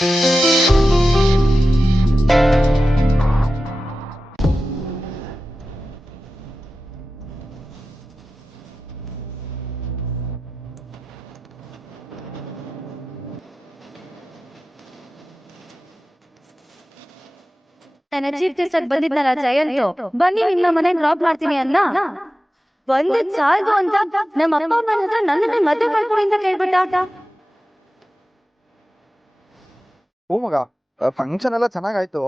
ನನ್ನ chief guest ಆಗಿ ಬಂದಿದ್ನಲ್ಲ ಜಯಂತು, ಬನ್ನಿ ನಿಮ್ಮ ಮನೆಗೆ ಡ್ರಾಪ್ ಮಾಡ್ತೀನಿ ಅನ್ನ ಬಂದಿದ್ ಸಾಲದು ಅಂತ ನಮ್ಮ ಅಪ್ಪ ಅಮ್ಮನ ಹತ್ರ ನನ್ನನ್ನೇ ಮದುವೆ ಕಳ್ಕೊಳ್ಳಿ ಅಂತ ಕೇಳ್ಬಿಟ್ಟ. ಓ ಮಗ, ಫಂಕ್ಷನ್ ಎಲ್ಲ ಚೆನ್ನಾಗಾಯ್ತು.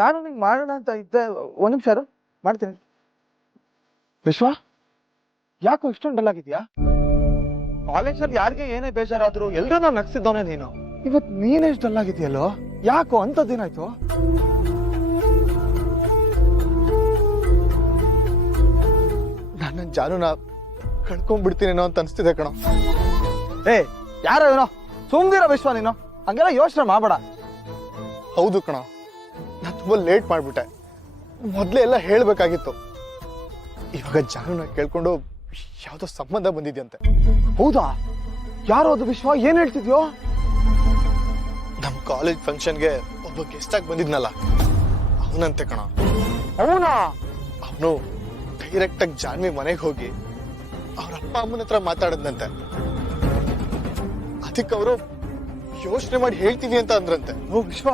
ನಾನು ನಿಂಗೆ ಮಾಡೋಣ ಅಂತ ಇದ್ದೆ. ಒಂದ್ ನಿಮಿಷ ಮಾಡ್ತೀನಿ. ವಿಶ್ವ, ಯಾಕೋ ಇಷ್ಟೊಂದು ಡಲ್ ಆಗಿದ್ಯಾ? ಕಾಲೇಜಲ್ಲಿ ಯಾರಿಗೆ ಏನೇ ಬೇಜಾರಾದ್ರು ಎಲ್ರನ್ನ ನಗ್ಸಿದ್ದವನೇ ನೀನು. ಇವತ್ ನೀನೆಷ್ಟು ಡಲ್ ಆಗಿದ್ಯಲ್ಲೋ, ಯಾಕೋ ಅಂತದ್ದೇನಾಯ್ತು? ನನ್ನ ಜಾನುನ ಕಳ್ಕೊಂಡ್ಬಿಡ್ತೀನೇನೋ ಅಂತ ಅನ್ಸ್ತಿದೆ ಕಣೋ. ಯಾರೋ ಏನೋ ಸುಮ್ದಿರೋ ವಿಶ್ವ, ನೀನು ಹಂಗೆಲ್ಲ ಯೋಚನೆ ಮಾಡಬೇಡ. ಹೌದು ಕಣ, ನಾನು ತುಂಬಾ ಲೇಟ್ ಮಾಡ್ಬಿಟ್ಟೆ. ಮೊದ್ಲೇ ಎಲ್ಲ ಹೇಳ್ಬೇಕಾಗಿತ್ತು. ಇವಾಗ ಜಾನುನ ಕೇಳ್ಕೊಂಡು ಯಾವ್ದೋ ಸಂಬಂಧ ಬಂದಿದ್ಯಂತೆ. ಹೌದಾ? ಯಾರೋ ಅದು ವಿಶ್ವ, ಏನ್ ಹೇಳ್ತಿದ್ಯೋ? ನಮ್ ಕಾಲೇಜ್ ಫಂಕ್ಷನ್ಗೆ ಒಬ್ಬ ಗೆಸ್ಟ್ ಆಗಿ ಬಂದಿದ್ನಲ್ಲ, ಅವನಂತೆ ಕಣ. ಅವನಾ? ಅವನು ಡೈರೆಕ್ಟ್ ಆಗಿ ಜಾನ್ವಿ ಮನೆಗೆ ಹೋಗಿ ಅವ್ರ ಅಪ್ಪ ಅಮ್ಮನ ಹತ್ರ ಮಾತಾಡದ್ನಂತೆ. ಅದಕ್ಕೆ ಅವರು ಯೋಚನೆ ಮಾಡಿ ಹೇಳ್ತೀವಿ ಅಂತ ಅಂದ್ರಂತೆ. ಓ ವಿಶ್ವ,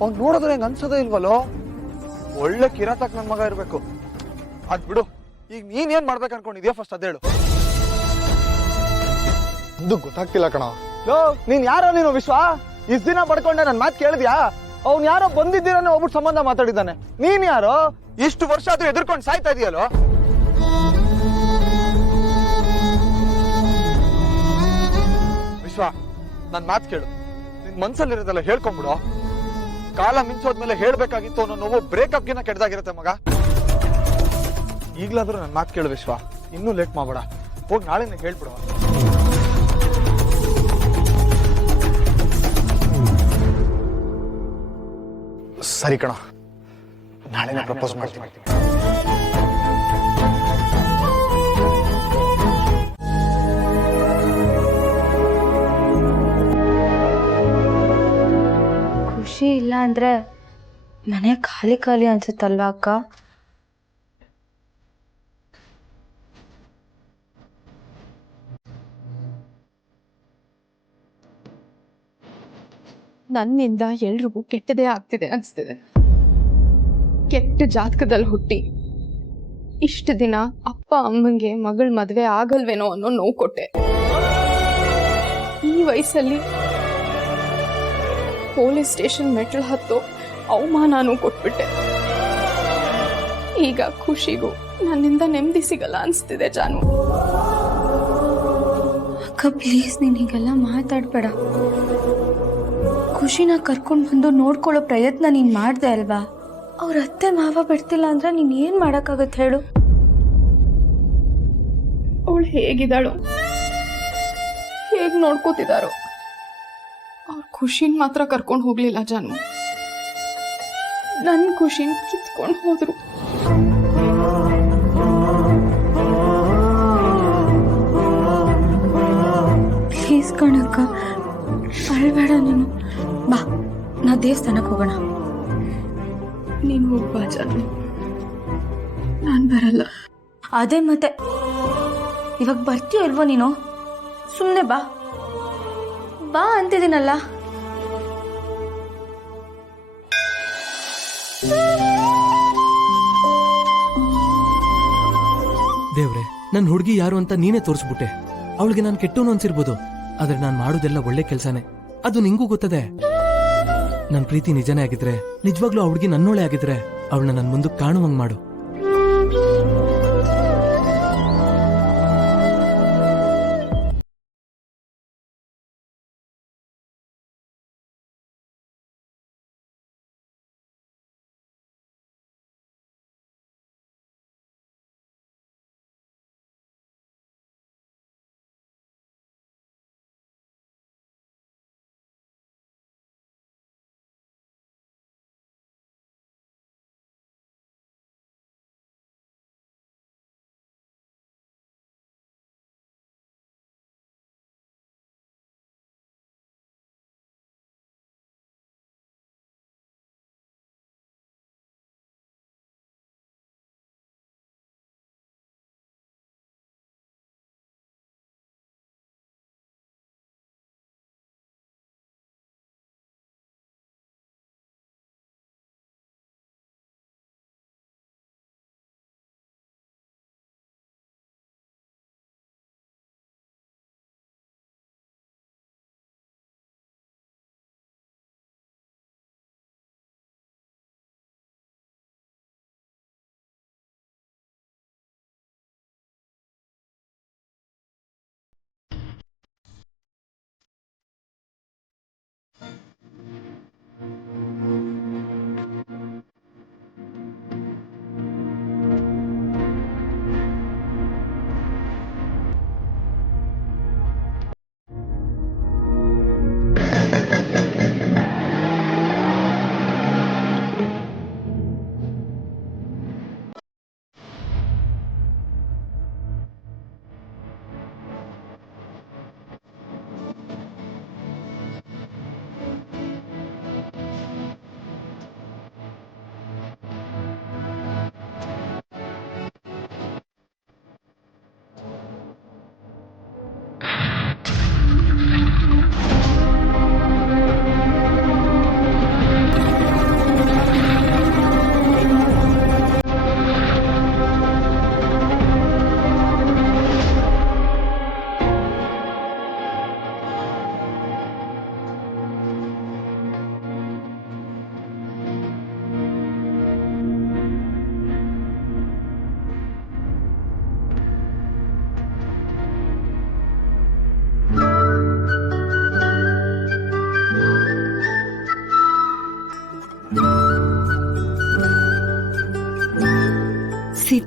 ಅವ್ನು ನೋಡಿದ್ರೆ ಹೆಂಗ್ ಅನ್ಸೋದೇ ಇಲ್ವಲ್ಲೋ? ಒಳ್ಳೆ ಕಿರಾತಕ್ ನನ್ ಮಗ ಇರ್ಬೇಕು. ಅದ್ ಬಿಡು, ಈಗ ನೀನ್ ಏನ್ ಮಾಡ್ಬೇಕು ಅನ್ಕೊಂಡಿದ್ಯಾ ಫಸ್ಟ್ ಅದೇಳು. ಇದು ಗೊತ್ತಾಗ್ತಿಲ್ಲ ಕಣ. ನೀನ್ ಯಾರೋ ನೀನು ವಿಶ್ವ? ಇಷ್ಟ ದಿನ ಪಡ್ಕೊಂಡೆ ನನ್ ಮಾತು ಕೇಳಿದ್ಯಾ? ಅವ್ನ್ ಯಾರೋ ಬಂದಿದ್ದೀರನೇ ಒಬ್ಬಟ್ಟು ಸಂಬಂಧ ಮಾತಾಡಿದ್ದಾನೆ. ನೀನ್ ಯಾರೋ? ಇಷ್ಟು ವರ್ಷ ಆದ್ರೂ ಎದುರ್ಕೊಂಡು ಸಾಯ್ತಾ ಇದೆಯಲ್ಲೋ? ವಿಶ್ವ, ನನ್ ಮಾತು ಕೇಳು. ನಿನ್ ಮನ್ಸಲ್ಲಿರೋದೆಲ್ಲ ಹೇಳ್ಕೊಂಡ್ಬಿಡು. ಕಾಲ ಮಿಂಚೋದ್ಮೇಲೆ ಹೇಳ್ಬೇಕಾಗಿತ್ತು ಅನ್ನೋ ನೋವು ಬ್ರೇಕಪ್ಗಿನ ಕೆಡ್ದಾಗಿರುತ್ತೆ ಮಗ. ಈಗ್ಲಾದ್ರೂ ನನ್ ಮಾತು ಕೇಳು ವಿಶ್ವ, ಇನ್ನೂ ಲೇಟ್ ಮಾಡಬೇಡ. ಹೋಗಿ ನಾಳೆನೇ ಹೇಳ್ಬಿಡು. ಸರಿ ಕಣ, ನಾಳೆನೇ ಪ್ರಪೋಸ್ ಮಾಡ್ತೀನಿ. ಖುಷಿ ಇಲ್ಲ ಅಂದ್ರೆ ಮನೆ ಖಾಲಿ ಖಾಲಿ ಅನ್ಸುತ್ತಲ್ವಾ ಅಕ್ಕ? ನನ್ನಿಂದ ಎಲ್ರಿಗೂ ಕೆಟ್ಟದೇ ಆಗ್ತಿದೆ ಅನ್ಸ್ತಿದೆ. ಕೆಟ್ಟ ಜಾತಕದಲ್ಲಿ ಹುಟ್ಟಿ ಇಷ್ಟು ದಿನ ಅಪ್ಪ ಅಮ್ಮಂಗೆ ಮಗಳ ಮದ್ವೆ ಆಗಲ್ವೇನೋ ಅನ್ನೋ ನೋವು ಕೊಟ್ಟೆ. ಈ ವಯಸ್ಸಲ್ಲಿ ಪೊಲೀಸ್ ಸ್ಟೇಷನ್ ಮೆಟ್ಲು ಹತ್ತು ಅವಮಾನನೂ ಕೊಟ್ಬಿಟ್ಟೆ. ಈಗ ಖುಷಿಗೂ ನನ್ನಿಂದ ನೆಮ್ಮದಿ ಸಿಗಲ್ಲ ಅನ್ಸ್ತಿದೆ ಜಾನು. ಅಕ್ಕ ಪ್ಲೀಸ್, ನೀನ್ ಹೀಗೆಲ್ಲ ಮಾತಾಡ್ಬೇಡ. ಖುಷಿನ ಕರ್ಕೊಂಡು ಬಂದು ನೋಡ್ಕೊಳ್ಳೋ ಪ್ರಯತ್ನ ನೀನ್ ಮಾಡ್ದೆ ಅಲ್ವಾ? ಅವ್ರ ಅತ್ತೆ ಮಾವ ಬಿಡ್ತಿಲ್ಲ ಅಂದ್ರೆ ನೀನ್ ಏನ್ ಮಾಡಕ್ಕಾಗತ್ತೆ ಹೇಳು? ಅವಳು ಹೇಗಿದ್ದಾಳು, ಹೇಗ್ ನೋಡ್ಕೋತಿದಾರೋ. ಅವ್ರ ಖುಷಿನ್ ಮಾತ್ರ ಕರ್ಕೊಂಡು ಹೋಗ್ಲಿಲ್ಲ ಜಾನು, ನನ್ ಖುಷಿನ್ ಕಿತ್ಕೊಂಡು ಹೋದ್ರು. ಪ್ಲೀಸ್ ಕಣಕ್ಕ, ಅಳ್ಬೇಡ ನೀನು. ಬಾ, ನಾವು ದೇವಸ್ಥಾನಕ್ಕೆ ಹೋಗೋಣ. ನೀನು ಹೋಗ್ಬಾ ಜಾನು, ನಾನ್ ಬರಲ್ಲ. ಅದೇ ಮತ್ತೆ, ಇವಾಗ ಬರ್ತೀಯೋ ಇಲ್ವೋ ನೀನು? ಸುಮ್ಮನೆ ಬಾ ಬಾ ಅಂತಿದ್ದೀನಲ್ಲ. ದೇವ್ರೆ, ನನ್ ಹುಡುಗಿ ಯಾರು ಅಂತ ನೀನೇ ತೋರಿಸ್ಬಿಟ್ಟೆ. ಅವಳಿಗೆ ನಾನು ಕೆಟ್ಟವನು ಅನ್ಸಿರ್ಬೋದು, ಆದ್ರೆ ನಾನ್ ಮಾಡೋದೆಲ್ಲ ಒಳ್ಳೆ ಕೆಲ್ಸಾನೆ. ಅದು ನಿಂಗೂ ಗೊತ್ತದೆ. ನನ್ ಪ್ರೀತಿ ನಿಜನೇ ಆಗಿದ್ರೆ, ನಿಜವಾಗ್ಲೂ ಆ ಹುಡುಗಿ ನನ್ನೋಳೆ ಆಗಿದ್ರೆ, ಅವಳನ್ನ ನನ್ ಮುಂದಕ್ಕೆ ಕಾಣುವಂಗ್ ಮಾಡು.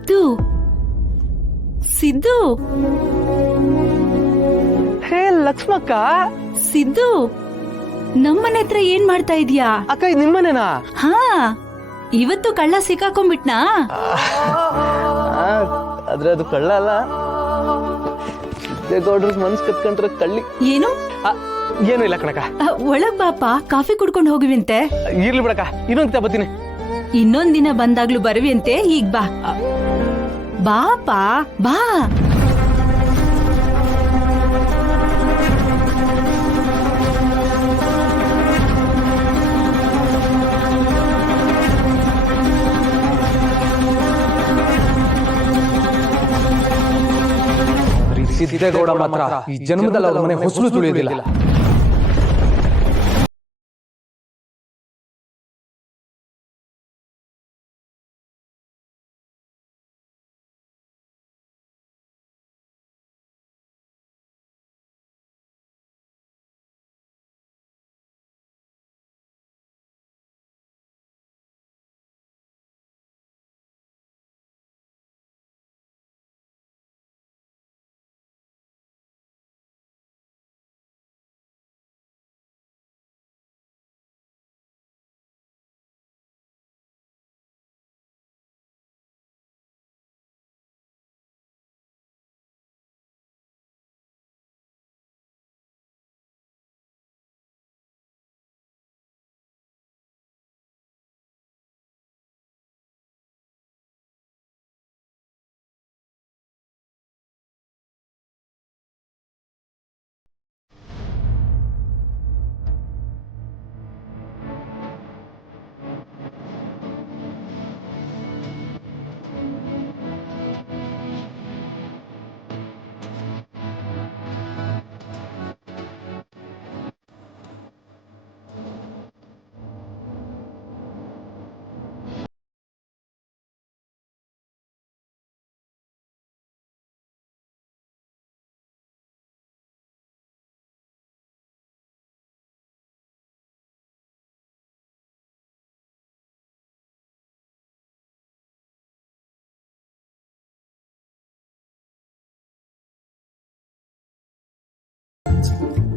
ಸಿದ್ದು ಸಿದ್ದು ಹೇ ಲಕ್ಷ್ಮಕ್ಕ, ಸಿದ್ದು ನಮ್ಮನೆ ಹತ್ರ ಏನ್ ಮಾಡ್ತಾ ಇದೀಯಾ? ಅಕ್ಕ ಇದು ನಿಮ್ಮನೇನಾ? ಹಾ, ಇವತ್ತು ಕಳ್ಳ ಸಿಕ್ಕಾಕೊಂಡ್ಬಿಟ್ನಾ? ಆದ್ರೆ ಅದು ಕಳ್ಳ ಅಲ್ಲ, ಸಿದ್ದೇಗೌಡ್ರ ಮನ್ಸ್ ಕತ್ಕೊಂಡ್ರೆ ಕಳ್ಳಿ. ಏನು? ಏನು ಇಲ್ಲ ಕಣಕ. ಒಳಗ್ ಬಾಪ, ಕಾಫಿ ಕುಡ್ಕೊಂಡು ಹೋಗುವಂತೆ. ಇರ್ಲಿ ಬಿಡಕ, ಇನ್ನೊಂದ್ ಬರ್ತೀನಿ. ಇನ್ನೊಂದ್ ದಿನ ಬಂದಾಗ್ಲೂ ಬರುವಂತೆ. ಈಗ ಬಾ ಬಾಪ, ಬಾ. ಸಿದ್ದೇಗೌಡ ಮಾತ್ರ ಈ ಜನ್ಮದಲ್ಲಿ ಅವ್ರ ಮನೆ ಹೊಸಲು ತುಳಿಯೋದಿಲ್ಲ.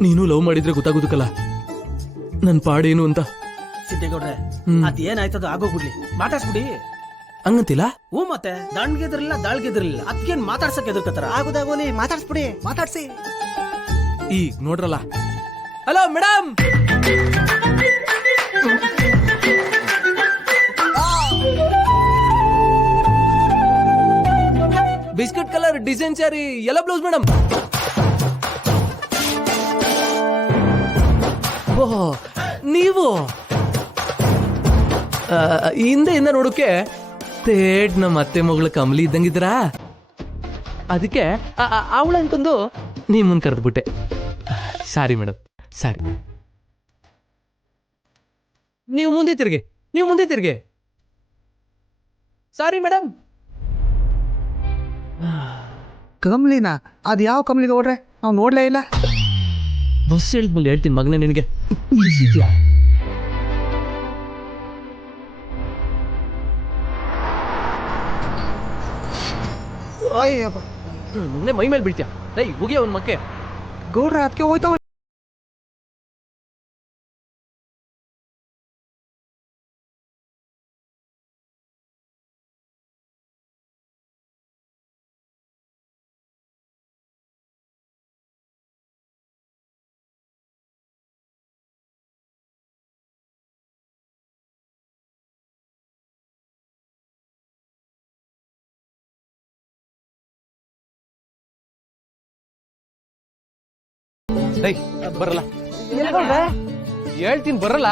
ನೀನು ಲವ್ ಮಾಡಿದ್ರೆ ಗೊತ್ತಾಗೋದಕ್ಕಲ್ಲ ನನ್ ಪಾಡೇನು ಅಂತ. ಸಿದ್ದೇಗೌಡ್ರೆ, ಅದೇನಾಯ್ತದ ಆಗೋಗ್ಬಿಡ್ಲಿ, ಮಾತಾಡ್ಸ್ಬಿಡಿ. ಹಂಗಂತಿಲ್ಲ? ಹ್ಞೂ, ಮತ್ತೆ ದಂಡ್ಗೆದ್ರಿಲ್ಲ ದಾಳ್ಗೆದ್ರಿಲ್ಲ, ಅದಕ್ಕೇನ್ ಮಾತಾಡ್ಸಕ್ ಎದುರ್ಕತ್ತಾರ? ಆಗೋದಾಗೋಲಿ, ಮಾತಾಡ್ಸ್ಬಿಡಿ, ಮಾತಾಡ್ಸಿ. ಈಗ ನೋಡ್ರಲ್ಲ. Hello madam, biscuit colour design sari, ಎಲ್ಲ ಬ್ಲೌಸ್ ಮೇಡಮ್. ಓಹೋ, ನೀವು ಹಿಂದೆಯಿಂದ ನೋಡೋಕೆ ತೇಟ್ ನಮ್ಮ ಅತ್ತೆ ಮಗಳು ಕಮಲಿ ಇದ್ದಂಗಿದ್ದೀರಾ. ಅದಕ್ಕೆ ಅವಳ ಅನ್ಕೊಂಡು ನೀ ಮುಂದೆ ಕರೆದ್ಬಿಟ್ಟೆ. ಸಾರಿ ಮೇಡಮ್, ಸಾರಿ. ನೀವು ಮುಂದೆ ತಿರ್ಗಿ. Sorry madam. ಕಮಲಿನ? ಅದು ಯಾವ ಕಮಲಿಗೆ ಹೊಡ್ರೆ ನಾವು ನೋಡ್ಲೇ ಇಲ್ಲ. ಬಸ್ ಹೇಳಿದ್ಮೇಲೆ ಹೇಳ್ತೀನಿ ಮಗನೇ ನಿನಗೆ. ಮೈ ಮೇಲೆ ಬೀಳ್ತೀಯ. ಹೋಗಿ ಅವನ್ ಮಕ್ಕೆ ಗೌಡ್ರ ಅದಕ್ಕೆ ಹೋಯ್ತವ. ಬರಲ್ಲ, ಹೇಳ್ತೀನಿ ಬರಲ್ಲ.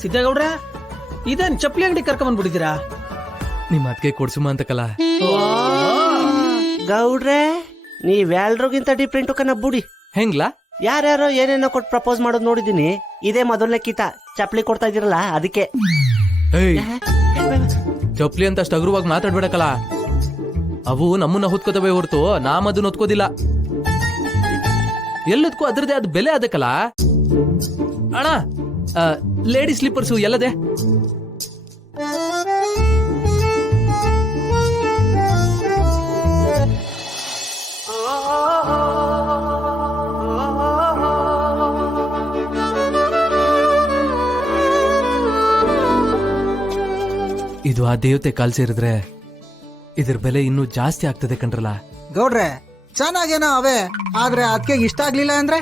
ಸಿದ್ದೇಗೌಡ್ರೆ, ಇದೇನ್ ಚಪ್ಪಲಿ ಅಂಗಡಿ ಕರ್ಕೊಂಡ್ ಬಂದ್ಬಿಟ್ಟಿದ್ದೀರಾ? ನಿಮ್ಮ ಅದಕ್ಕೆ ಕೊಡ್ಸುಮ ಅಂತಕಲ್ಲ. ಗೌಡ್ರೆ, ನೀವೆಲ್ರಿಗಿಂತ ಡಿಫ್ರೆಂಟ್ ಕನ್ನಬುಡಿ. ಹೆಂಗ್ಲಾ? ಯಾರ್ಯಾರೋ ಏನೇನೋ ಕೊಟ್ಟು ಪ್ರಪೋಸ್ ಮಾಡೋದು ನೋಡಿದೀನಿ. ಇದೇ ಮೊದಲನೇ ಕೀತ. ಚಪ್ಪಲಿ ಕೊಡ್ತಾ ಇದೀರಲ್ಲ ಅದಕ್ಕೆ. ಚಪ್ಲಿ ಅಂತ ಅಷ್ಟು ಅಗ್ರವಾಗಿ ಮಾತಾಡ್ಬೇಡಕಲ್ಲ. ಅವು ನಮ್ಮನ್ನ ಹೊತ್ಕೋತವೆ ಹೊರತು ನಾಮದನ್ನ ಹೊತ್ಕೋದಿಲ್ಲ. ಎಲ್ಲದಕ್ಕೂ ಅದ್ರದೇ ಅದು ಬೆಲೆ ಅದಕ್ಕಲ್ಲ ಅಣ್ಣ. ಲೇಡಿ ಸ್ಲೀಪರ್ಸು ಎಲ್ಲದೆ? ಇದು ಆ ದೇವತೆ ಕಾಲ್ ಸೇರಿದ್ರೆ ಇದ್ರ ಬೆಲೆ ಇನ್ನೂ ಜಾಸ್ತಿ ಆಗ್ತದೆ ಕಣ್ರಲ್ಲ. ಗೌಡ್ರೆ ಚೆನ್ನಾಗೇನೋ ಅವೇ, ಆದ್ರೆ ಅದಕ್ಕೆ ಇಷ್ಟ ಆಗ್ಲಿಲ್ಲ ಅಂದ್ರೆ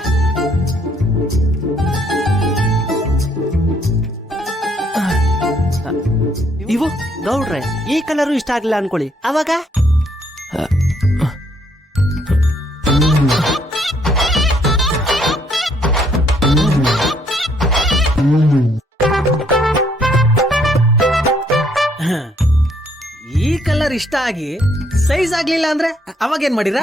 ಇವು ಗೌಡ್ರೆ ಈ ಕಲರು ಇಷ್ಟ ಆಗ್ಲಿಲ್ಲ ಅನ್ಕೊಳ್ಳಿ, ಅವಾಗ ಈ ಕಲರ್ ಇಷ್ಟ ಆಗಿ ಸೈಜ್ ಆಗ್ಲಿಲ್ಲ ಅಂದ್ರೆ ಅವಾಗ ಏನ್ ಮಾಡಿರ?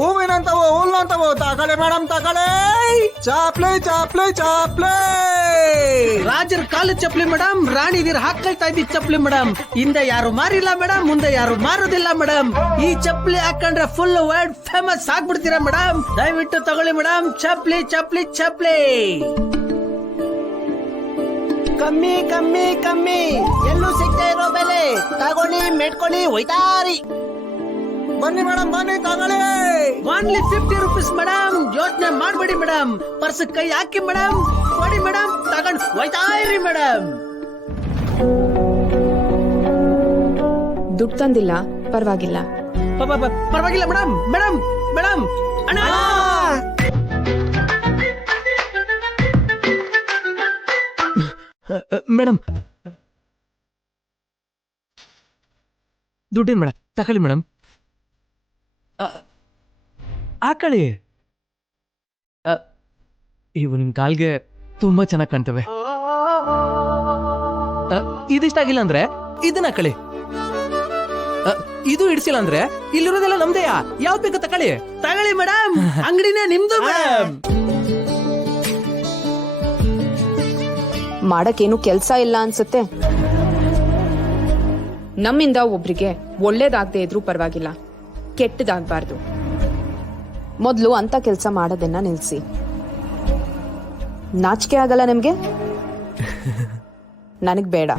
ಹೂವಿನಂತವು ಹುಲ್ಲಂತವು ತಗಳೆ ಮೇಡಮ್ ತಗಳೆ. ಚಾಪ್ಲೆ ಚಾಪ್ಲೆ ಚಾಪ್ಲೆ. ರಾಜರ ಕಾಲ ಚಪ್ಲಿ ಮೇಡಮ್, ರಾಣಿದಿರ್ ಹಾಕೊಳ್ತಾ ಇದ್ದಿದ್ ಚಪ್ಲಿ ಮೇಡಮ್. ಹಿಂದೆ ಯಾರು ಮಾರಿಲ್ಲ ಮೇಡಮ್, ಮುಂದೆ ಯಾರು ಮಾರೋದಿಲ್ಲ ಮೇಡಮ್. ಈ ಚಪ್ಲಿ ಹಾಕೊಂಡ್ರೆ ಫುಲ್ ವರ್ಲ್ಡ್ ಫೇಮಸ್ ಆಗ್ಬಿಡ್ತೀರಾ ಮೇಡಮ್. ದಯವಿಟ್ಟು ತಗೊಳ್ಳಿ ಮೇಡಮ್, ಚಪ್ಲಿ ಚಪ್ಲಿ ಚಪ್ಲಿ. ಕಮ್ಮಿ ಕಮ್ಮಿ ಕಮ್ಮಿ, ಎಲ್ಲೂ ಸಿಗ್ತಾ ಇರೋ ಬೆಲೆ. ತಗೊಳ್ಳಿ ಮೆಟ್ಕೊಳ್ಳಿ ಒಯ್ತಾರಿ. ಬನ್ನಿ ಮೇಡಮ್ ಬನ್ನಿ ತಗೊಳ್ಳಿ. ಓನ್ಲಿ 50 ರೂಪೀಸ್ ಮೇಡಮ್, ಯೋಚನೆ ಮಾಡ್ಬೇಡಿ ಮೇಡಮ್. ಪರ್ಸ್ ಕೈ ಹಾಕಿ ಮೇಡಮ್, ಕೊಡಿ ಮೇಡಮ್, ತಗೊಂಡು ಹೋಯ್ತಾ ಇರಿ ಮೇಡಮ್. ದುಡ್ಡು ತಂದಿಲ್ಲ, ಪರವಾಗಿಲ್ಲ. ಪರವಾಗಿಲ್ಲ ಮೇಡಮ್. ಮೇಡಮ್ ಮೇಡಮ್ ಅಣ್ಣ, ಮೇಡಮ್ ದುಡ್ಡೇನ್ ಮೇಡಮ್, ತಗೊಳ್ಳಿ ಮೇಡಮ್, ಹಾಕಳಿ. ಇವು ನಿಮ್ ಕಾಲ್ಗೆ ತುಂಬಾ ಚೆನ್ನಾಗಿ ಕಾಣ್ತವೆ. ಇದಿಷ್ಟ ಆಗಿಲ್ಲ ಅಂದ್ರೆ ಇದನ್ನ ಹಾಕಳಿ. ಇದು ಇಡಿಸಿಲ್ಲ ಅಂದ್ರೆ ಇಲ್ಲಿರೋದೆಲ್ಲ ನಮ್ದೇಯಾ, ಯಾವ್ದು ಬೇಕು ತಗೊಳ್ಳಿ. ತಗೊಳ್ಳಿ ಮೇಡಮ್, ಅಂಗಡಿನೇ ನಿಮ್ದು ಮೇಡಮ್. ಮಾಡಕ್ಕೇನು ಕೆಲ್ಸ ಇಲ್ಲ ಅನ್ಸುತ್ತೆ. ನಮ್ಮಿಂದ ಒಬ್ರಿಗೆ ಒಳ್ಳೇದಾಗದೆ ಇದ್ರೂ ಪರವಾಗಿಲ್ಲ, ಕೆಟ್ಟದಾಗಬಾರ್ದು. ಮೊದಲು ಅಂತ ಕೆಲಸ ಮಾಡೋದನ್ನ ನಿಲ್ಸಿ. ನಾಚಿಕೆ ಆಗಲ್ಲ ನಿಮ್ಗೆ? ನನಗ್ ಬೇಡ.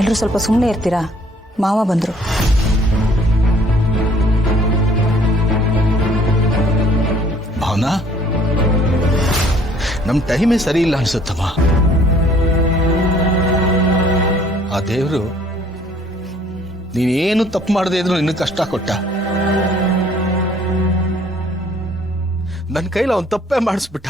ಎಲ್ರು ಸ್ವಲ್ಪ ಸುಮ್ಮನೆ ಇರ್ತೀರಾ? ಮಾವ ಬಂದ್ರು. ಭಾವನಾ, ನಮ್ ಟೈಮೇ ಸರಿ ಇಲ್ಲ ಅನ್ಸುತ್ತಮ್ಮ. ಆ ದೇವ್ರು ನೀನೇನು ತಪ್ಪು ಮಾಡದೆ ಇದ್ರು ನಿನ್ನ ಕಷ್ಟ ಕೊಟ್ಟ. ನನ್ನ ಕೈಲಿ ಅವನ್ ತಪ್ಪೇ ಮಾಡಿಸ್ಬಿಟ್ಟ.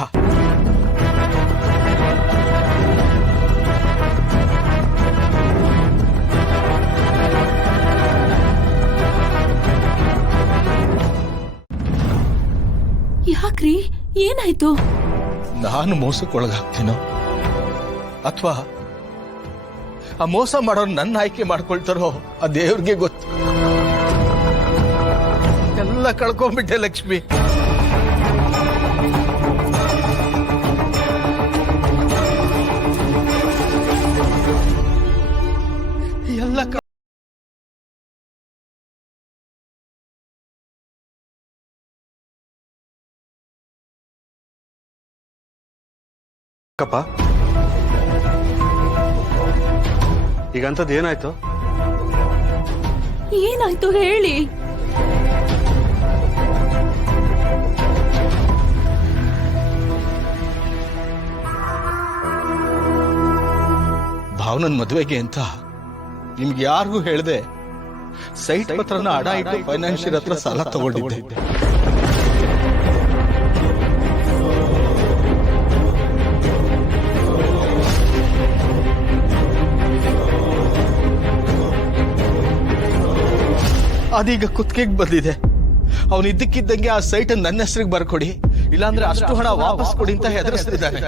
ಯಾಕ್ರಿ, ಏನಾಯ್ತು? ನಾನು ಮೋಸಕ್ಕೊಳಗಾಗ್ತೀನೋ ಅಥವಾ ಆ ಮೋಸ ಮಾಡೋರು ನನ್ನ ಆಯ್ಕೆ ಮಾಡ್ಕೊಳ್ತಾರೋ ಆ ದೇವ್ರಿಗೆ ಗೊತ್ತು. ಎಲ್ಲ ಕಳ್ಕೊಂಡ್ಬಿಟ್ಟೆ ಲಕ್ಷ್ಮಿ. ಎಲ್ಲ ಕಪ್ಪ, ಈಗಂತದ್ದು ಏನಾಯ್ತು? ಏನಾಯ್ತು ಹೇಳಿ. ಭಾವನನ್ ಮದುವೆಗೆ ಅಂತ ನಿಮ್ಗೆ ಯಾರಿಗೂ ಹೇಳ್ದೆ ಸೈಟ್ ಪತ್ರನ ಅಡ ಇಟ್ಟು ಫೈನಾನ್ಷಿಯರ್ ಹತ್ರ ಸಾಲ ತಗೊಂಡಿದ್ದೆ. ಅದೀಗ ಕುತ್ತಿಗೆಗೆ ಬಂದಿದೆ. ಅವನು ಇದ್ದಕ್ಕಿದ್ದಂಗೆ ಆ ಸೈಟ್ ನನ್ನ ಹೆಸರಿಗೆ ಬರ್ಕೊಡಿ, ಇಲ್ಲಾಂದ್ರೆ ಅಷ್ಟು ಹಣ ವಾಪಸ್ ಕೊಡಿ ಅಂತ ಹೆದರಿಸ್ತಿದ್ದಾನೆ.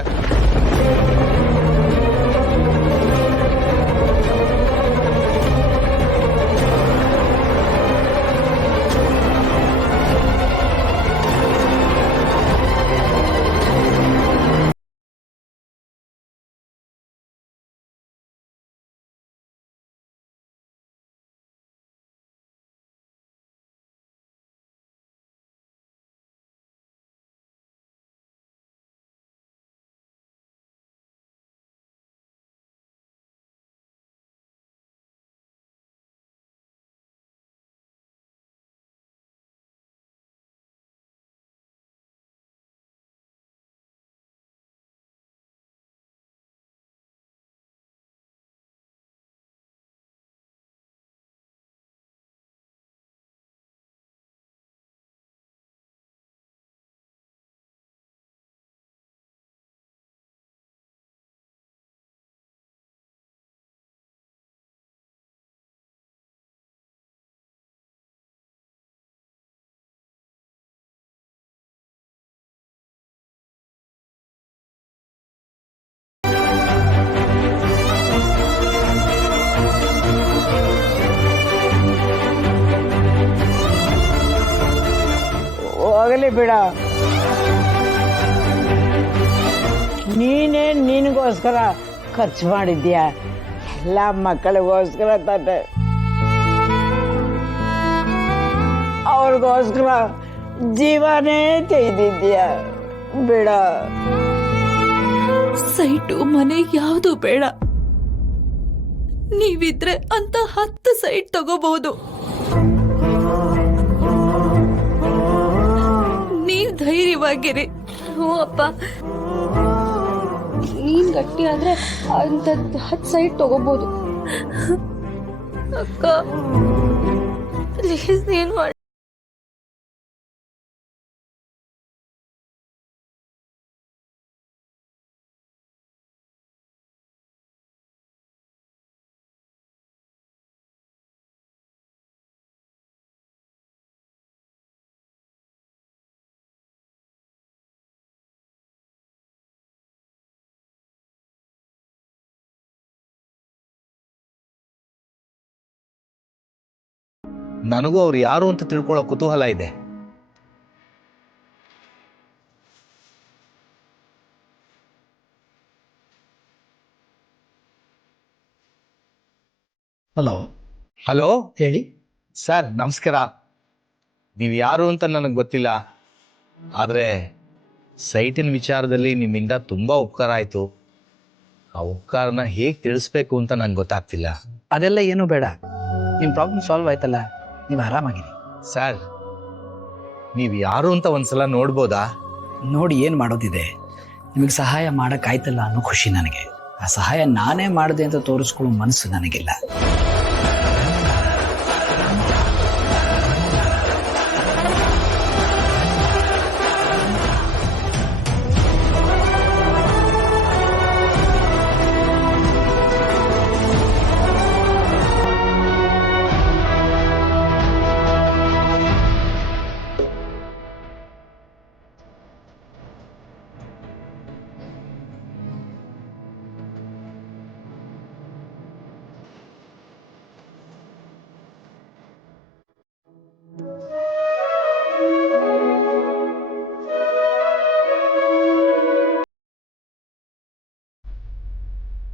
ಹೋಗಲಿ ಬಿಡ. ನೀನೇ ನಿನಗೋಸ್ಕರ ಖರ್ಚು ಮಾಡಿದ್ಯಾ? ಎಲ್ಲ ಮಕ್ಕಳಿಗೋಸ್ಕರ ತಾನೆ. ಅವ್ರಿಗೋಸ್ಕರ ಜೀವನೇ ತೆಗೆದಿದ್ಯಾ? ಬೇಡ. ಸೈಟು ಮನೆ ಯಾವುದು ಬೇಡ. ನೀವಿದ್ರೆ ಅಂತ 10 ಸೈಟ್ ತಗೋಬಹುದು. ನೀವ್ ಧೈರ್ಯವಾಗಿರಿ. ಹ್ಞೂ ಅಪ್ಪ, ನೀನ್ ಗಟ್ಟಿ ಆದ್ರೆ ಅಂಥದ್ದು 10 ಸೈಟ್ ತಗೋಬಹುದು. ಅಕ್ಕ ಪ್ಲೀಸ್ ನೀನು ನನಗೂ ಅವ್ರು ಯಾರು ಅಂತ ತಿಳ್ಕೊಳ್ಳೋ ಕುತೂಹಲ ಇದೆ. ಹಲೋ ಹಲೋ, ಹೇಳಿ. ಸರ್ ನಮಸ್ಕಾರ. ನೀವು ಯಾರು ಅಂತ ನನಗೆ ಗೊತ್ತಿಲ್ಲ, ಆದರೆ ಸೈಟಿನ ವಿಚಾರದಲ್ಲಿ ನಿಮ್ಮಿಂದ ತುಂಬ ಉಪಕಾರ ಆಯಿತು. ಆ ಉಪಕಾರನ ಹೇಗೆ ತಿಳಿಸ್ಬೇಕು ಅಂತ ನಂಗೆ ಗೊತ್ತಾಗ್ತಿಲ್ಲ. ಅದೆಲ್ಲ ಏನು ಬೇಡ, ನಿಮ್ಮ ಪ್ರಾಬ್ಲಮ್ ಸಾಲ್ವ್ ಆಯ್ತಲ್ಲ, ನೀವು ಆರಾಮಾಗಿರಿ. ಸರ್, ನೀವು ಯಾರು ಅಂತ ಒಂದ್ಸಲ ನೋಡ್ಬೋದಾ? ನೋಡಿ ಏನು ಮಾಡೋದಿದೆ, ನಿಮಗೆ ಸಹಾಯ ಮಾಡೋಕ್ಕಾಯ್ತಲ್ಲ ಅನ್ನೋ ಖುಷಿ ನನಗೆ. ಆ ಸಹಾಯ ನಾನೇ ಮಾಡಿದೆ ಅಂತ ತೋರಿಸ್ಕೊಳ್ಳೋ ಮನಸ್ಸು ನನಗಿಲ್ಲ.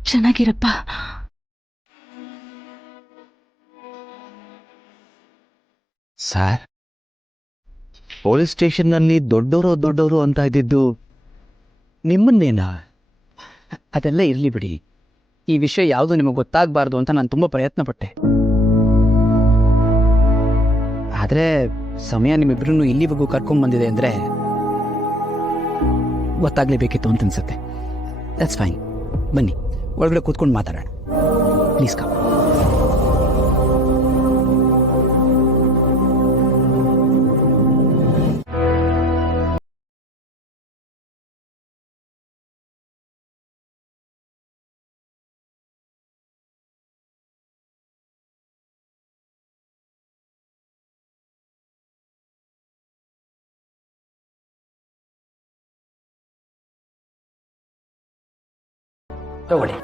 ಚೆನ್ನಾಗಿರಪ್ಪ. ಸರ್, ಪೊಲೀಸ್ ಸ್ಟೇಷನ್ನಲ್ಲಿ ದೊಡ್ಡವರು ಅಂತ ಇದ್ದಿದ್ದು ನಿಮ್ಮನ್ನೇನಾ? ಅದೆಲ್ಲ ಇರಲಿ ಬಿಡಿ. ಈ ವಿಷಯ ಯಾವುದು ನಿಮಗೆ ಗೊತ್ತಾಗಬಾರ್ದು ಅಂತ ನಾನು ತುಂಬ ಪ್ರಯತ್ನ ಪಟ್ಟೆ. ಆದರೆ ಸಮಯ ನಿಮ್ಮಿಬ್ಬರನ್ನು ಇಲ್ಲಿವರೆಗೂ ಕರ್ಕೊಂಡ್ಬಂದಿದೆ ಅಂದರೆ ಗೊತ್ತಾಗಲೇಬೇಕಿತ್ತು ಅಂತ ಅನ್ಸುತ್ತೆ. That's fine. ಬನ್ನಿ, ಒಳಗಡೆ ಕೂತ್ಕೊಂಡು ಮಾತಾಡೋಣ. Please come. ತಗೊಳ್ಳಿ.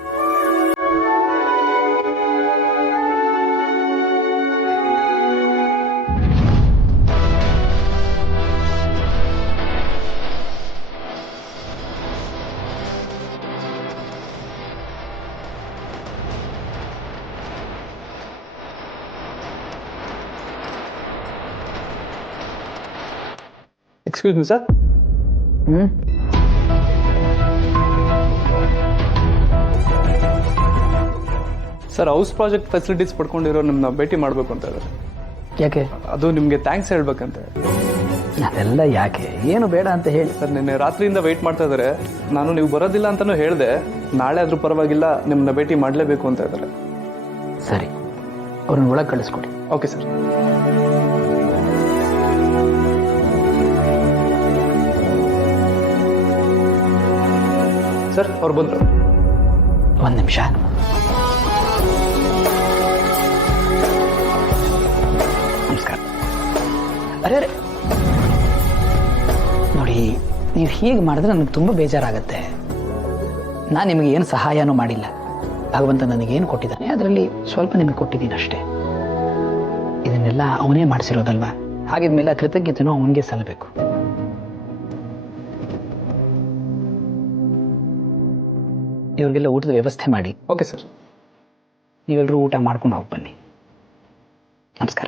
Excuse me sir. Sir, house project facilities ಪಡ್ಕೊಂಡಿರೋ ನಿಮ್ಮನ್ನ ಭೇಟಿ ಮಾಡಬೇಕು ಅಂತ ಇದ್ದಾರೆ. ಯಾಕೆ? ಅದು ನಿಮಗೆ ಥ್ಯಾಂಕ್ಸ್ ಹೇಳ್ಬೇಕಂತ. ಅದೆಲ್ಲ ಯಾಕೆ? ಏನು ಬೇಡ ಅಂತ ಹೇಳಿ. ಸರ್, ನಿನ್ನೆ ರಾತ್ರಿಯಿಂದ ವೆಯ್ಟ್ ಮಾಡ್ತಾ ಇದ್ದಾರೆ. ನಾನು ನೀವು ಬರೋದಿಲ್ಲ ಅಂತಲೂ ಹೇಳಿದೆ. ನಾಳೆ ಆದರೂ ಪರವಾಗಿಲ್ಲ, ನಿಮ್ಮನ್ನ ಭೇಟಿ ಮಾಡಲೇಬೇಕು ಅಂತ ಇದ್ದಾರೆ. ಸರಿ, ಅವ್ರನ್ನ ಒಳಗೆ ಕಳಿಸ್ಕೊಡಿ. Okay sir. ಸರ್, ಅವ್ರು ಬಂದರು. ಒಂದು ನಿಮಿಷ. ನಮಸ್ಕಾರ. ಅರೆ ನೋಡಿ, ನೀವು ಹೀಗೆ ಮಾಡಿದ್ರೆ ನನಗೆ ತುಂಬ ಬೇಜಾರಾಗತ್ತೆ. ನಾನು ನಿಮಗೆ ಏನು ಸಹಾಯನೂ ಮಾಡಿಲ್ಲ. ಭಗವಂತ ನನಗೇನು ಕೊಟ್ಟಿದ್ದಾನೆ ಅದರಲ್ಲಿ ಸ್ವಲ್ಪ ನಿಮಗೆ ಕೊಟ್ಟಿದ್ದೀನಿ ಅಷ್ಟೇ. ಇದನ್ನೆಲ್ಲ ಅವನೇ ಮಾಡಿಸಿರೋದಲ್ವಾ? ಹಾಗಿದ್ಮೇಲೆ ಕೃತಜ್ಞತೆನೂ ಅವನಿಗೆ ಸಲ್ಲಬೇಕು. ಇವ್ರಿಗೆಲ್ಲ ಊಟದ ವ್ಯವಸ್ಥೆ ಮಾಡಿ. Okay sir. ನೀವೆಲ್ಲರೂ ಊಟ ಮಾಡ್ಕೊಂಡು ಹೋಗಿ ಬನ್ನಿ. ನಮಸ್ಕಾರ.